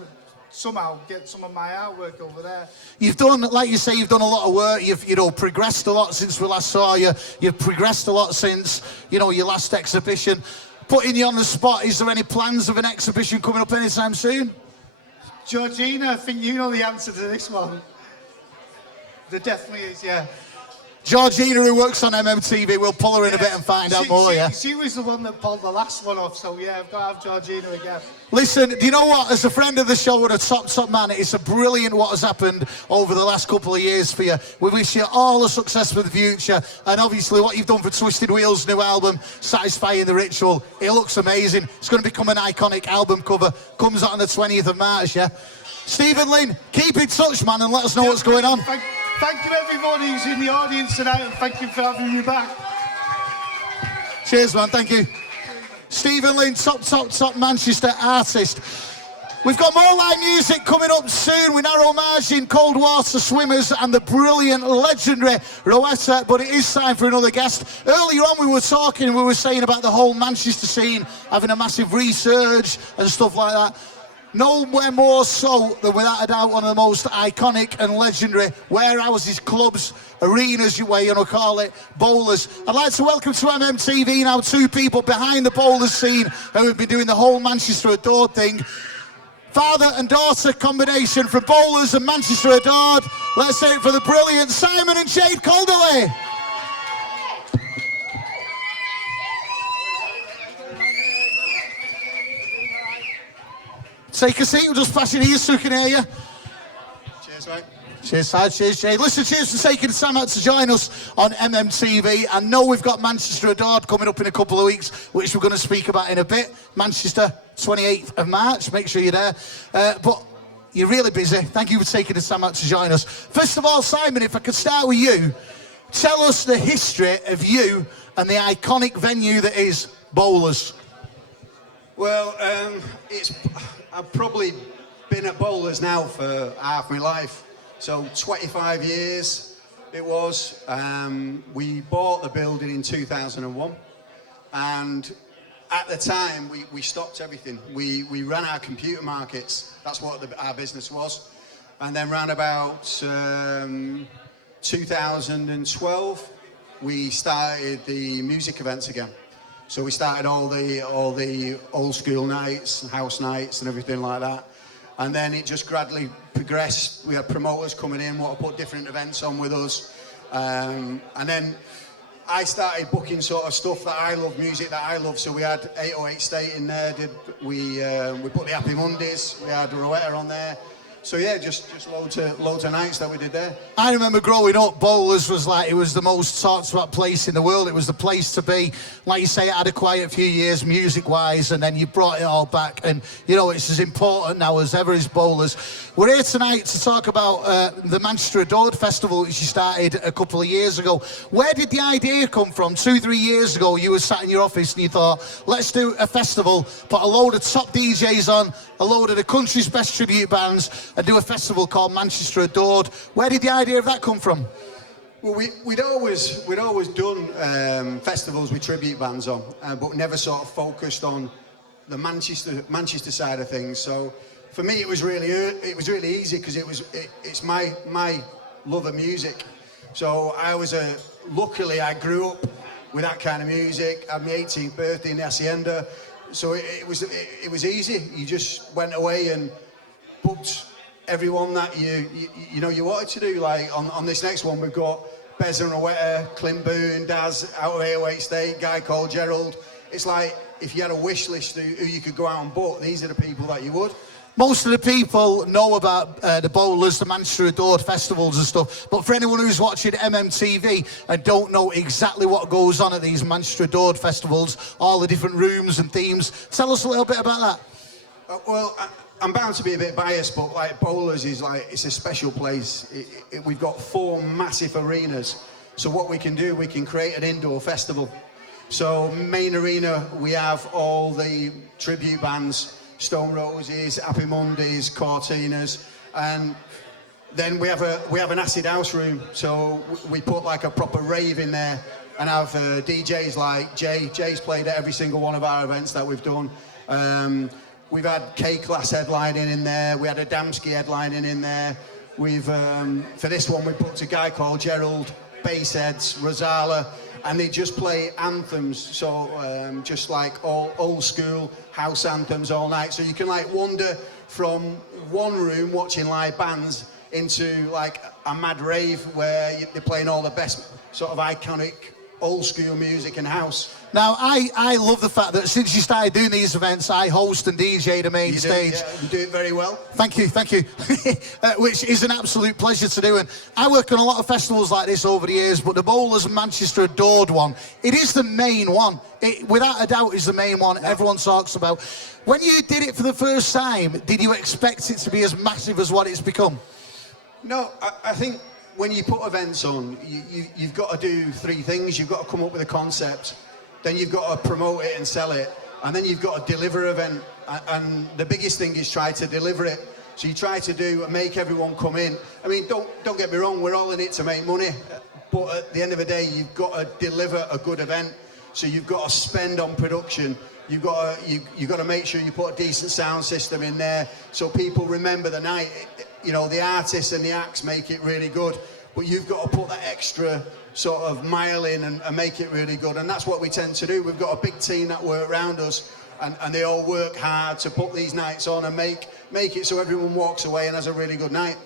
somehow get some of my artwork over there. You've done, like you say, you've done a lot of work. You've, you know, progressed a lot since we last saw you. You've progressed a lot since, you know, your last exhibition. Putting you on the spot, is there any plans of an exhibition coming up anytime soon? Georgina, I think you know the answer to this one. There definitely is, yeah. Georgina, who works on MMTV, we'll pull her in a bit and find out more, yeah? She was the one that pulled the last one off, so yeah, I've got to have Georgina again. Listen, do you know what? As a friend of the show and a top man, it's a brilliant what has happened over the last couple of years for you. We wish you all the success for the future, and obviously what you've done for Twisted Wheel's new album, Satisfying the Ritual, it looks amazing. It's going to become an iconic album cover. Comes out on the 20th of March, yeah? Stephen Lynn, keep in touch, man, and let us know what's going on. Thank you everybody who's in the audience tonight, and thank you for having me back. Cheers, man, thank you. Stephen Lynn, top Manchester artist. We've got more live music coming up soon with Narrow Margin, Cold Water Swimmers and the brilliant, legendary Rowetta, but it is time for another guest. Earlier on we were saying about the whole Manchester scene having a massive resurge and stuff like that. Nowhere more so than, without a doubt, one of the most iconic and legendary warehouses, clubs, arenas, you way you want to call it, bowlers. I'd like to welcome to MMTV now 2 people behind the bowlers scene who have been doing the whole Manchester Adored thing. Father and daughter combination from Bowlers and Manchester Adored. Let's say it for the brilliant Simon and Jade Calderley. Take a seat, we'll just pass it here so we can hear you. Cheers, mate. Cheers, Sad, cheers, Jade. Listen, cheers for taking the time out to join us on MMTV. I know we've got Manchester Adored coming up in a couple of weeks, which we're going to speak about in a bit. Manchester, 28th of March, make sure you're there. But you're really busy. Thank you for taking the time out to join us. First of all, Simon, if I could start with you, tell us the history of you and the iconic venue that is Bowlers. Well, I've probably been at Bowlers now for half my life, so 25 years it was. We bought the building in 2001, and at the time we stopped everything. We ran our computer markets, that's what our business was, And then round about 2012, we started the music events again. So we started all the old school nights, house nights and everything like that. And then it just gradually progressed. We had promoters coming in, want to put different events on with us. And then I started booking sort of stuff that I love, music that I love. So we had 808 State in there. We put the Happy Mondays. We had Rowetta on there. So yeah, just loads of nights that we did there. I remember growing up, Bowlers was like, it was the most talked about place in the world. It was the place to be. Like you say, it had a quiet few years music-wise, and then you brought it all back. And, you know, it's as important now as ever as Bowlers. We're here tonight to talk about the Manchester Adored Festival, which you started a couple of years ago. Where did the idea come from? 2-3 years ago, you were sat in your office and you thought, let's do a festival, put a load of top DJs on, a load of the country's best tribute bands, and do a festival called Manchester Adored. Where did the idea of that come from? Well, we'd always done festivals with tribute bands on, but never sort of focused on the Manchester side of things. So for me, it was really easy because it's my love of music. So luckily I grew up with that kind of music. I had my 18th birthday in the Hacienda, so it was easy. You just went away and booked everyone that you wanted to do. Like on this next one, we've got Bez and Rowetta, Clint Boone, Daz out of 808 State, guy called Gerald. It's like if you had a wish list of who you could go out and book, these are the people that you would. Most of the people know about the Bowlers, the Manchester Adored festivals and stuff, but for anyone who's watching MMTV and don't know exactly what goes on at these Manchester Adored festivals, all the different rooms and themes, tell us a little bit about that. Well, I'm bound to be a bit biased, but like Bowlers is like, it's a special place. We've got 4 massive arenas. So what we can do, we can create an indoor festival. So main arena, we have all the tribute bands, Stone Roses, Happy Mondays, Cortinas, and then we have an acid house room. So we put like a proper rave in there and have DJs like Jay. Jay's played at every single one of our events that we've done. We've had K-Class headlining in there. We had Adamski headlining in there. We've for this one we booked a guy called Gerald, Bassheads, Rosala, and they just play anthems. So just like all old school house anthems all night. So you can like wander from one room watching live bands into like a mad rave where they're playing all the best sort of iconic old school music and house. Now, I love the fact that since you started doing these events, I host and DJ the main stage. Yeah, you do it very well. Thank you. Which is an absolute pleasure to do. And I work on a lot of festivals like this over the years, but the Bowlers Manchester Adored one, it is the main one. It, without a doubt, is the main one everyone talks about. When you did it for the first time, did you expect it to be as massive as what it's become? No, I think when you put events on, you've got to do 3 things. You've got to come up with a concept, then you've got to promote it and sell it, and then you've got to deliver an event. And the biggest thing is try to deliver it. So you try to make everyone come in. I mean, don't get me wrong, we're all in it to make money, but at the end of the day, you've got to deliver a good event. So you've got to spend on production. You've got to make sure you put a decent sound system in there so people remember the night. You know, the artists and the acts make it really good, but you've got to put that extra sort of mile in and make it really good. And that's what we tend to do. We've got a big team that work around us, and they all work hard to put these nights on and make it so everyone walks away and has a really good night.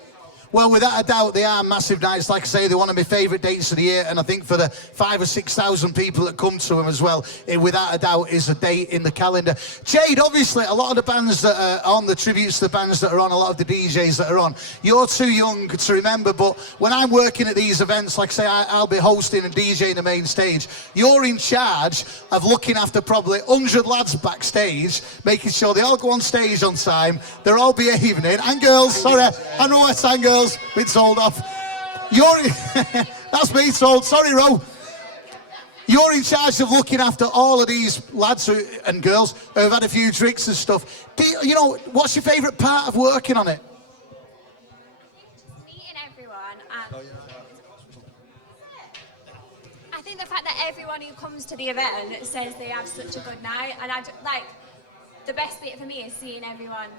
Well, without a doubt, they are massive nights. Like I say, they're one of my favourite dates of the year, and I think for the 5,000 or 6,000 people that come to them as well, it without a doubt is a date in the calendar. Jade, obviously, a lot of the bands that are on, the tributes to the bands that are on, a lot of the DJs that are on, you're too young to remember, but when I'm working at these events, like I say, I'll be hosting and DJing the main stage, you're in charge of looking after probably 100 lads backstage, making sure they all go on stage on time, they're all behaving, and girls, sorry, I know it's and girls, bit sold off. That's me sold. Sorry, Ro. You're in charge of looking after all of these lads and girls who have had a few drinks and stuff. You know, what's your favourite part of working on it? Meeting everyone. And I think the fact that everyone who comes to the event says they have such a good night, and the best bit for me is seeing everyone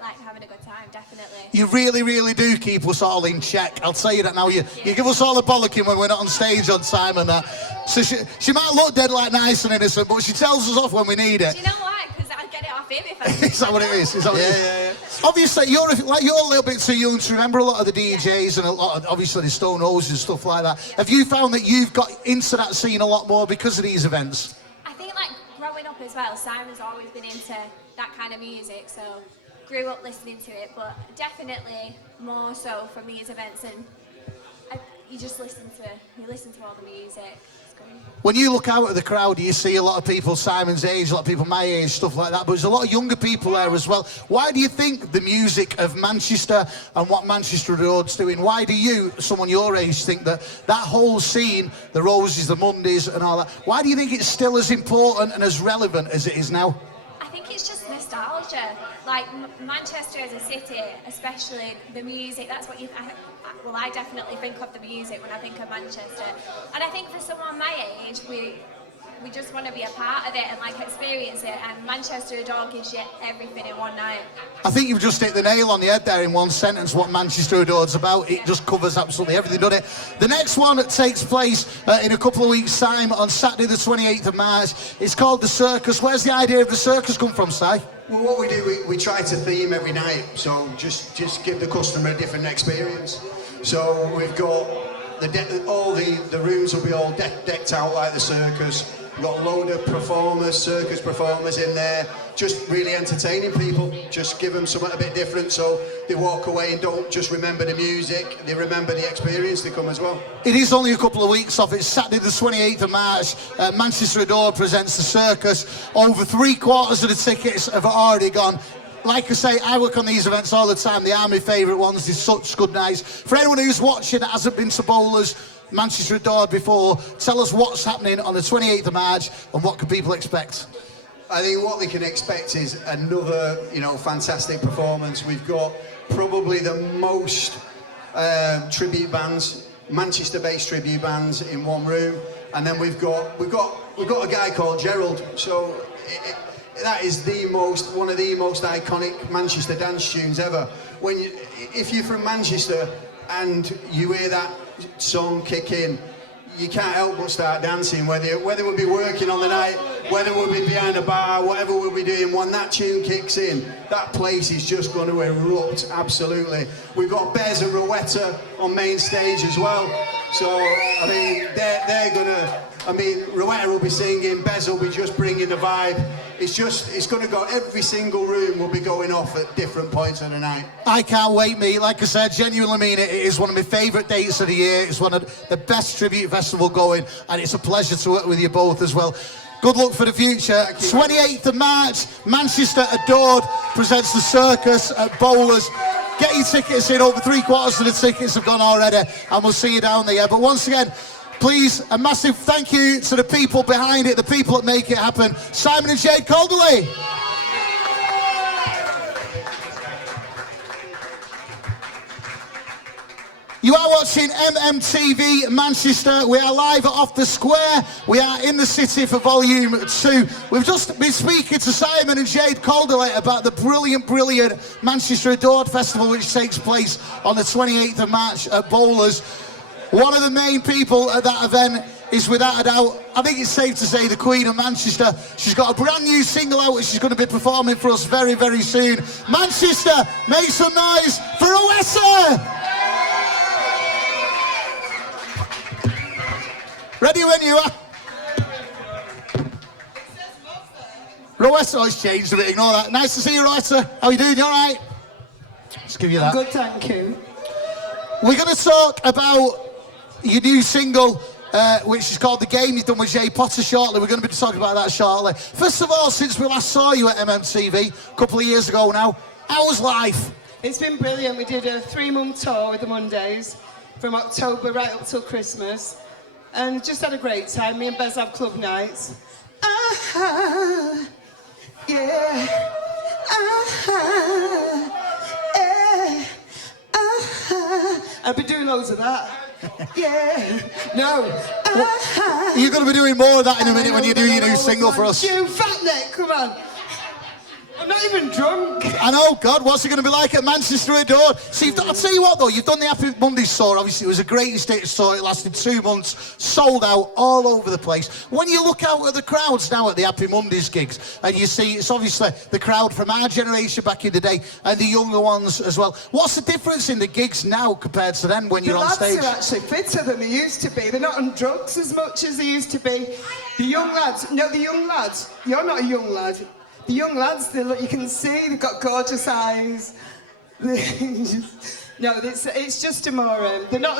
like having a good time, definitely. You really, really do keep us all in check. I'll tell you that now. You give us all a bollocking when we're not on stage on time and that. So she might look dead like nice and innocent, but she tells us off when we need it. Do you know why? Because I'll get it off him if I... Is that what it is? Is that what it is? Yeah. Obviously, you're a little bit too young to remember a lot of the DJs and a lot of, obviously, the Stone Roses and stuff like that. Have you found that you've got into that scene a lot more because of these events? I think like growing up as well, Simon's always been into that kind of music, so grew up listening to it, but definitely more so from these events, and you listen to all the music. It's great. When you look out at the crowd, you see a lot of people Simon's age, a lot of people my age, stuff like that, but there's a lot of younger people there as well. Why do you think the music of Manchester and what Manchester Road's doing, why do you, someone your age, think that whole scene, the Roses, the Mondays and all that, why do you think it's still as important and as relevant as it is now? I think it's just nostalgia. Like Manchester as a city, especially the music, that's what I definitely think of the music when I think of Manchester. And I think for someone my age, we just want to be a part of it and like experience it, and Manchester Adore gives you everything in one night. I think you've just hit the nail on the head there in one sentence, what Manchester Adore's about. It just covers absolutely everything, doesn't it? The next one takes place in a couple of weeks' time on Saturday the 28th of March. It's called The Circus. Where's the idea of The Circus come from, Si? Well, what we do, we try to theme every night, so just give the customer a different experience. So we've got all the rooms will be all decked out like the circus. We've got a load of circus performers in there, just really entertaining people, just give them something a bit different so they walk away and don't just remember the music, they remember the experience they come as well. It is only a couple of weeks off. It's Saturday the 28th of March. Manchester Adore presents The Circus. Over 3/4 of the tickets have already gone. Like I say, I work on these events all the time. They are my favourite ones. They're such good nights. For anyone who's watching that hasn't been to Bowlers, Manchester Adore before, tell us what's happening on the 28th of March and what can people expect? I think what they can expect is another, fantastic performance. We've got probably the most tribute bands, Manchester-based tribute bands in one room, and then we've got a guy called Gerald. So that is one of the most iconic Manchester dance tunes ever. If you're from Manchester and you hear that song kick in, you can't help but start dancing, whether we'll be working on the night, whether we'll be behind a bar, whatever we'll be doing. When that tune kicks in, that place is just going to erupt, absolutely. We've got Bez and Rowetta on main stage as well. So, I mean, they're going to, Rowetta will be singing, Bez will be just bringing the vibe. It's going to go, every single room will be going off at different points of the night. I can't wait, mate. Like I said, genuinely mean it. It is one of my favourite dates of the year. It's one of the best tribute festival going, and it's a pleasure to work with you both as well. Good luck for the future. 28th of March, Manchester Adored presents The Circus at Bowlers. Get your tickets in. Over 3/4 of the tickets have gone already, and we'll see you down there. But once again, please, a massive thank you to the people behind it, the people that make it happen. Simon and Jade Calderley. You are watching MMTV Manchester. We are live Off the Square. We are in the city for Volume 2. We've just been speaking to Simon and Jade Calderley about the brilliant Manchester Adored Festival, which takes place on the 28th of March at Bowlers. One of the main people at that event is, without a doubt, I think it's safe to say, the Queen of Manchester. She's got a brand new single out which she's going to be performing for us very, very soon. Manchester, make some noise for Rowetta! Ready when you are. Rowetta, oh, it's changed a bit, ignore that. Nice to see you, Rowetta. How are you doing? You all right? Let's give you that. Good, thank you. We're going to talk about your new single, which is called The Game, you've done with Jay Potter shortly. We're going to be talking about that shortly. First of all, since we last saw you at MMTV, a couple of years ago now, how was life? It's been brilliant. We did a 3-month tour with the Mondays, from October right up till Christmas. And just had a great time. Me and Bez have club nights. Yeah. I've been doing loads of that. Yeah. No. You're going to be doing more of that in a minute when you do your new single for us. You fat neck, come on. I'm not even drunk. I know, God, what's it going to be like at Manchester Adored? See, I'll tell you what, though, you've done the Happy Mondays tour. Obviously, it was a great stage tour. It lasted 2 months, sold out all over the place. When you look out at the crowds now at the Happy Mondays gigs, and you see it's obviously the crowd from our generation back in the day and the younger ones as well. What's the difference in the gigs now compared to then when you're on stage? The lads are actually fitter than they used to be. They're not on drugs as much as they used to be. The young lads, you're not a young lad. The young lads, you can see they've got gorgeous eyes. No, it's just a more. They're not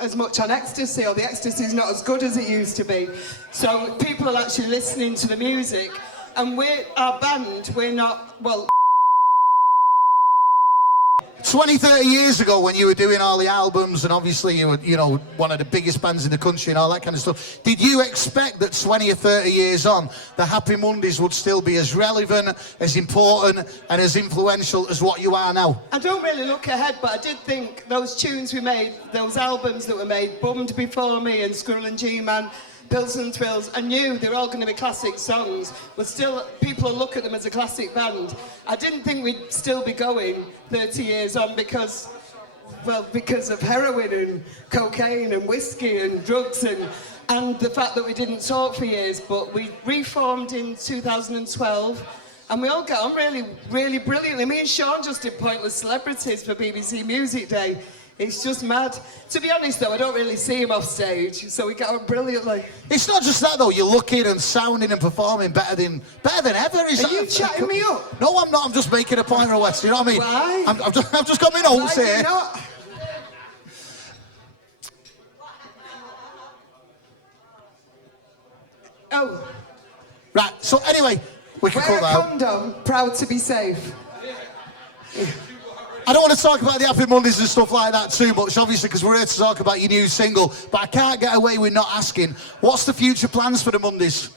as much on ecstasy, or the ecstasy's not as good as it used to be. So people are actually listening to the music, and our band, we're not well. 20, 30 years ago when you were doing all the albums and obviously you were, one of the biggest bands in the country and all that kind of stuff, did you expect that 20 or 30 years on, the Happy Mondays would still be as relevant, as important and as influential as what you are now? I don't really look ahead, but I did think those tunes we made, those albums that were made, Bummed Before Me and Squirrel and G-Man, Pills and Thrills, I knew they were all going to be classic songs, but still people look at them as a classic band. I didn't think we'd still be going 30 years on because of heroin and cocaine and whiskey and drugs and the fact that we didn't talk for years, but we reformed in 2012 and we all got on really, really brilliantly. Me and Sean just did Pointless Celebrities for BBC Music Day. It's just mad. To be honest, though, I don't really see him off stage, so we get on brilliantly. It's not just that, though. You're looking and sounding and performing better than ever. Are you chatting me up? No, I'm not. I'm just making a point, Rowetta. You know what I mean? Why? I've just got my notes Why here. Not? Oh. Right. So anyway, we can Wear cut that a out. condom. Proud to be safe. I don't want to talk about the Happy Mondays and stuff like that too much, obviously, because we're here to talk about your new single. But I can't get away with not asking, what's the future plans for the Mondays?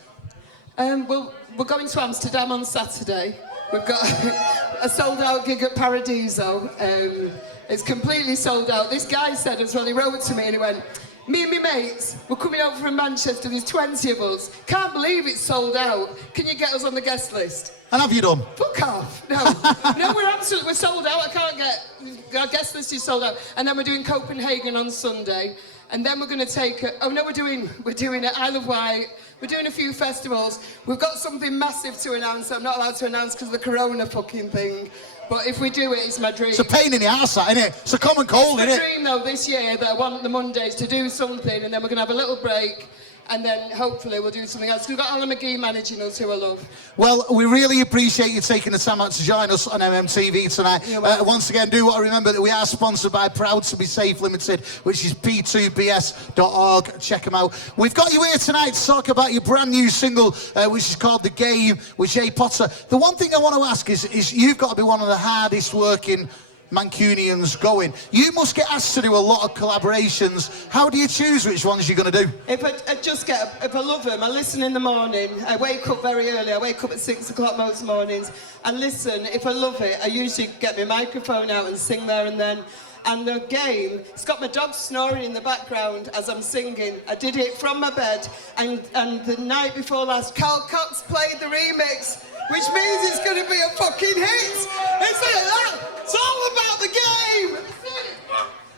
Well, we're going to Amsterdam on Saturday. We've got a sold-out gig at Paradiso. It's completely sold out. This guy said as well, he wrote to me and he went, me and my mates, we're coming over from Manchester, there's 20 of us. Can't believe it's sold out. Can you get us on the guest list? And have you done? Fuck off. No, no, we're sold out. I can't get, our guest list is sold out. And then we're doing Copenhagen on Sunday. And then we're going to take, we're doing it Isle of Wight. We're doing a few festivals. We've got something massive to announce. I'm not allowed to announce because of the corona fucking thing. But if we do it, it's my dream. It's a pain in the arse, that, isn't it? It's a common cold, isn't it? It's my dream, though, this year that I want the Mondays to do something, and then we're going to have a little break, and then hopefully we'll do something else. We've got Alan McGee managing us, who I love. Well, we really appreciate you taking the time out to join us on MMTV tonight. Once again, do want to remember that we are sponsored by Proud to Be Safe Limited, which is p2bs.org. Check them out. We've got you here tonight to talk about your brand new single, which is called The Game, with Jay Potter. The one thing I want to ask is you've got to be one of the hardest working Mancunians going. You must get asked to do a lot of collaborations. How do you choose which ones you're going to do? If I love them, I listen in the morning. I wake up very early. I wake up at 6 o'clock most mornings. I listen. If I love it, I usually get my microphone out and sing there and then. And The Game, it's got my dog snoring in the background as I'm singing. I did it from my bed, and the night before last, Carl Cox played the remix, which means it's going to be a fucking hit. It's like that. It's all about The Game.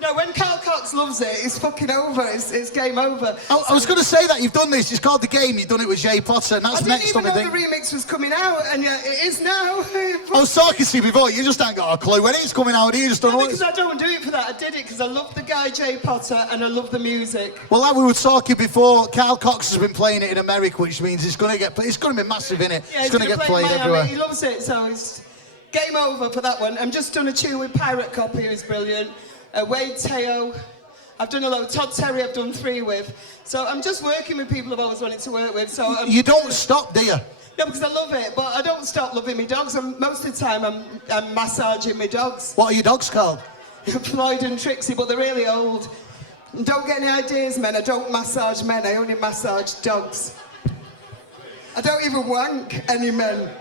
No, when Carl Cox loves it, it's fucking over. It's game over. I was going to say that you've done this. It's called The Game. You've done it with Jay Potter, and that's next on the thing. I didn't even know the remix was coming out, and it is now. I was talking to you before. You just ain't got a clue when it's coming out. You just don't know. Because I don't do it for that. I did it because I love the guy Jay Potter, and I love the music. Well, like we were talking before, Carl Cox has been playing it in America, which means it's going to be massive, innit? Yeah, it's going to get played everywhere. He loves it, so it's game over for that one. I'm just done a tune with Pirate Copy, who's brilliant. Wade Teo. I've done a lot. Todd Terry I've done 3 with. So I'm just working with people I've always wanted to work with. So you don't stop, do you? No, because I love it, but I don't stop loving my dogs. Most of the time I'm massaging my dogs. What are your dogs called? Floyd and Trixie, but they're really old. Don't get any ideas, men. I don't massage men. I only massage dogs. I don't even wank any men.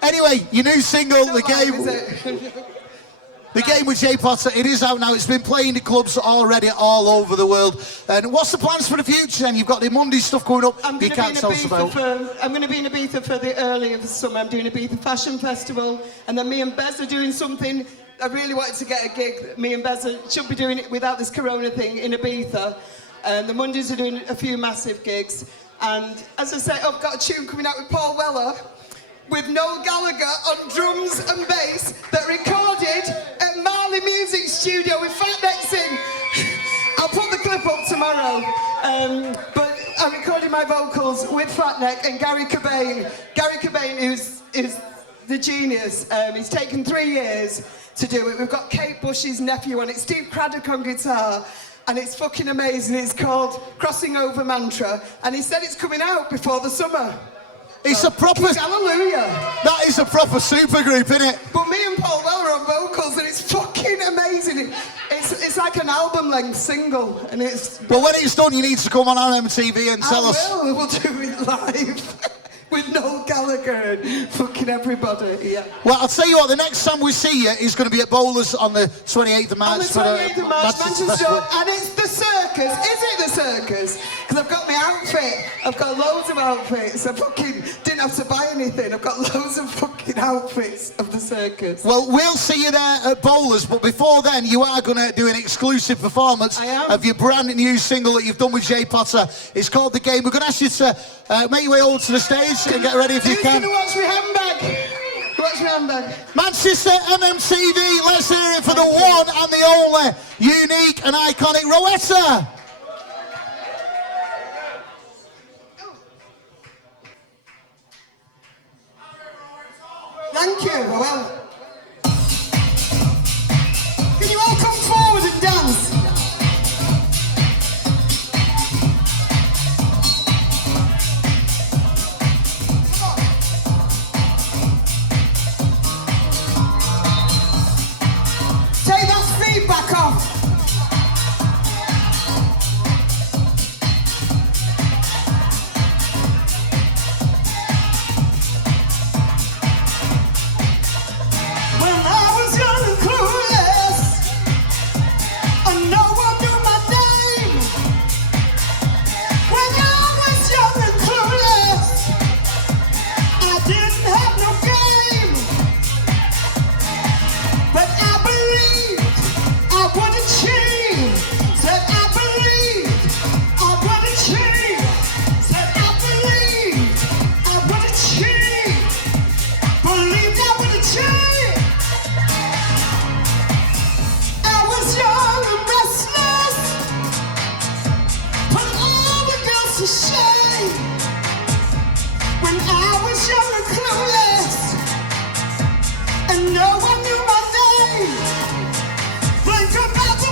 Anyway, your new single, The Game. Is it? The Game with Jay Potter, it is out now. It's been playing in clubs already all over the world. And what's the plans for the future then? You've got the Monday stuff coming up. I'm going to be in Ibiza for the early of the summer. I'm doing a Ibiza Fashion Festival. And then me and Bez are doing something. I really wanted to get a gig. Me and Bez should be doing it without this corona thing in Ibiza. And the Mondays are doing a few massive gigs. And as I say, I've got a tune coming out with Paul Weller, with Noel Gallagher on drums and bass, that recorded at Marley Music Studio with Fat Neck Sing. I'll put the clip up tomorrow. But I recorded my vocals with Fat Neck and Gary Cobain. Gary Cobain is the genius. He's taken 3 years to do it. We've got Kate Bush's nephew on it, Steve Craddock on guitar. And it's fucking amazing. It's called Crossing Over Mantra. And he said it's coming out before the summer. It's a proper... Hallelujah. That is a proper supergroup, isn't it? But me and Paul Weller on vocals, and it's fucking amazing. It's like an album-length single, and it's... Well, when it's done, you need to come on MMTV and tell us... We'll do it live. With Noel Gallagher and fucking everybody, yeah. Well, I'll tell you what, the next time we see you is going to be at Bowlers on the 28th of March. On the 28th of March, Manchester, and it's the circus. Is it the circus? Because I've got my outfit. I've got loads of outfits. I fucking didn't have to buy anything. I've got loads of fucking outfits of the circus. Well, we'll see you there at Bowlers, but before then, you are going to do an exclusive performance of your brand new single that you've done with Jay Potter. It's called The Game. We're going to ask you to make your way over to the stage and get ready if you can. Who's going to watch my handbag? Watch my handbag. Manchester MMTV, let's hear it for the one and the only unique and iconic Rowetta. Thank you. Well, can you all come forward and dance? Take that feedback off. When I was young and clueless, and no one knew my name. When I was young and clueless, I didn't have no game. But I believed I would achieve. Said I believed I would achieve. Said I believed I would achieve. Believed I would achieve. I was young and restless, put all the girls to shame. When I was young and clueless, and no one knew my name. Think about the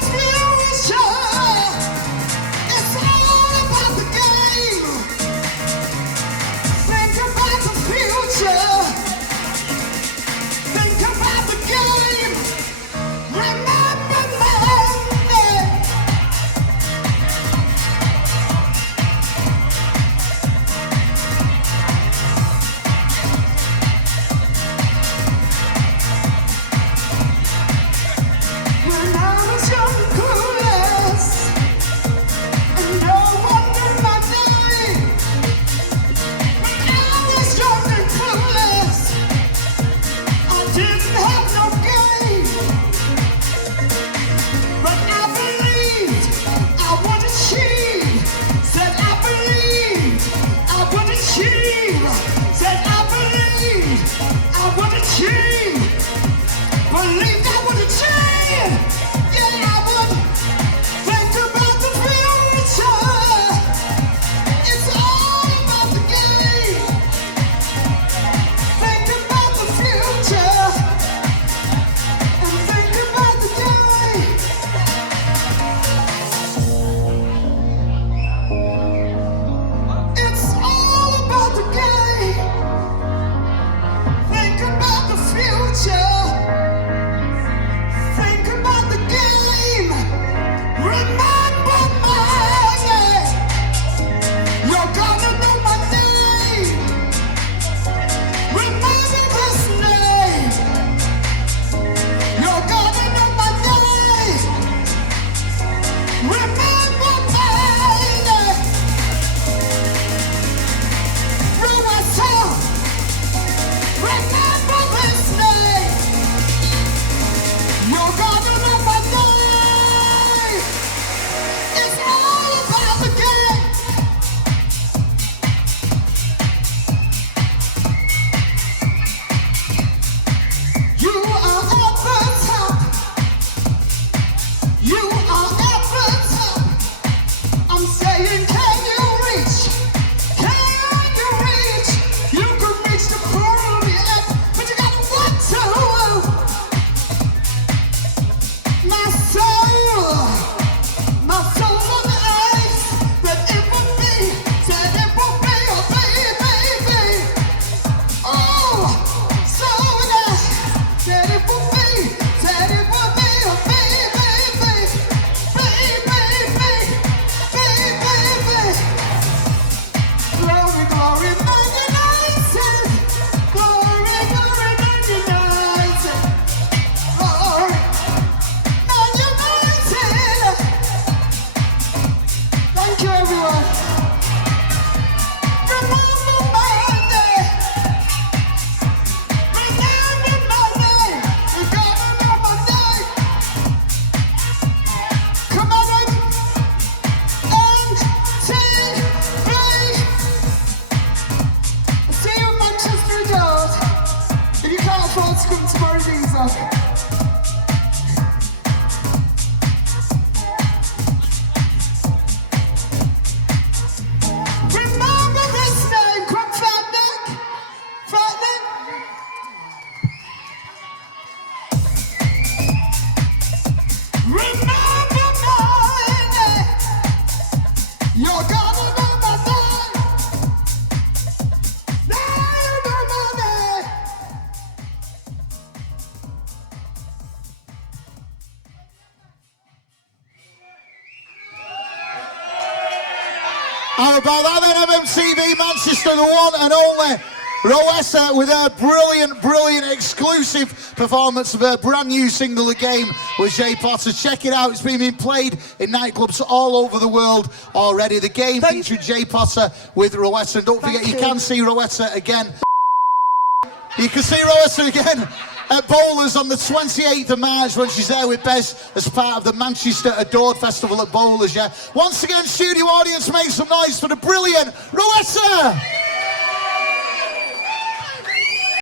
You are at the top. I'm saying, can you reach? Can you reach? You could reach the corner of the earth, but you gotta want to. My soul's on the ice, but it would be, said it would be a baby. Oh, so nice, said it would be, said it would be a baby. Glory, glory, man united. Glory, glory, man united. Glory, man united. Thank you, everyone. Remember my name. Remember my name. You gotta know my name. Come on, MMTV. See you in Manchester Adult. If you can't afford to come tomorrow, visa. Remember this name, quick Fatnik. Fatnik. Remember my name. You're gonna know my name. Now you know my name. How about that then, MMTV Manchester, the one and only Rowetta with her brilliant exclusive performance of her brand new single, The Game with Jay Potter. Check it out, it's been played in nightclubs all over the world already. The Game featuring Jay Potter with Rowetta. And don't forget, you can see Rowetta again. You can see Rowetta again at Bowlers on the 28th of March when she's there with Bez as part of the Manchester Adored Festival at Bowlers, yeah. Once again, studio audience, make some noise for the brilliant Rowetta!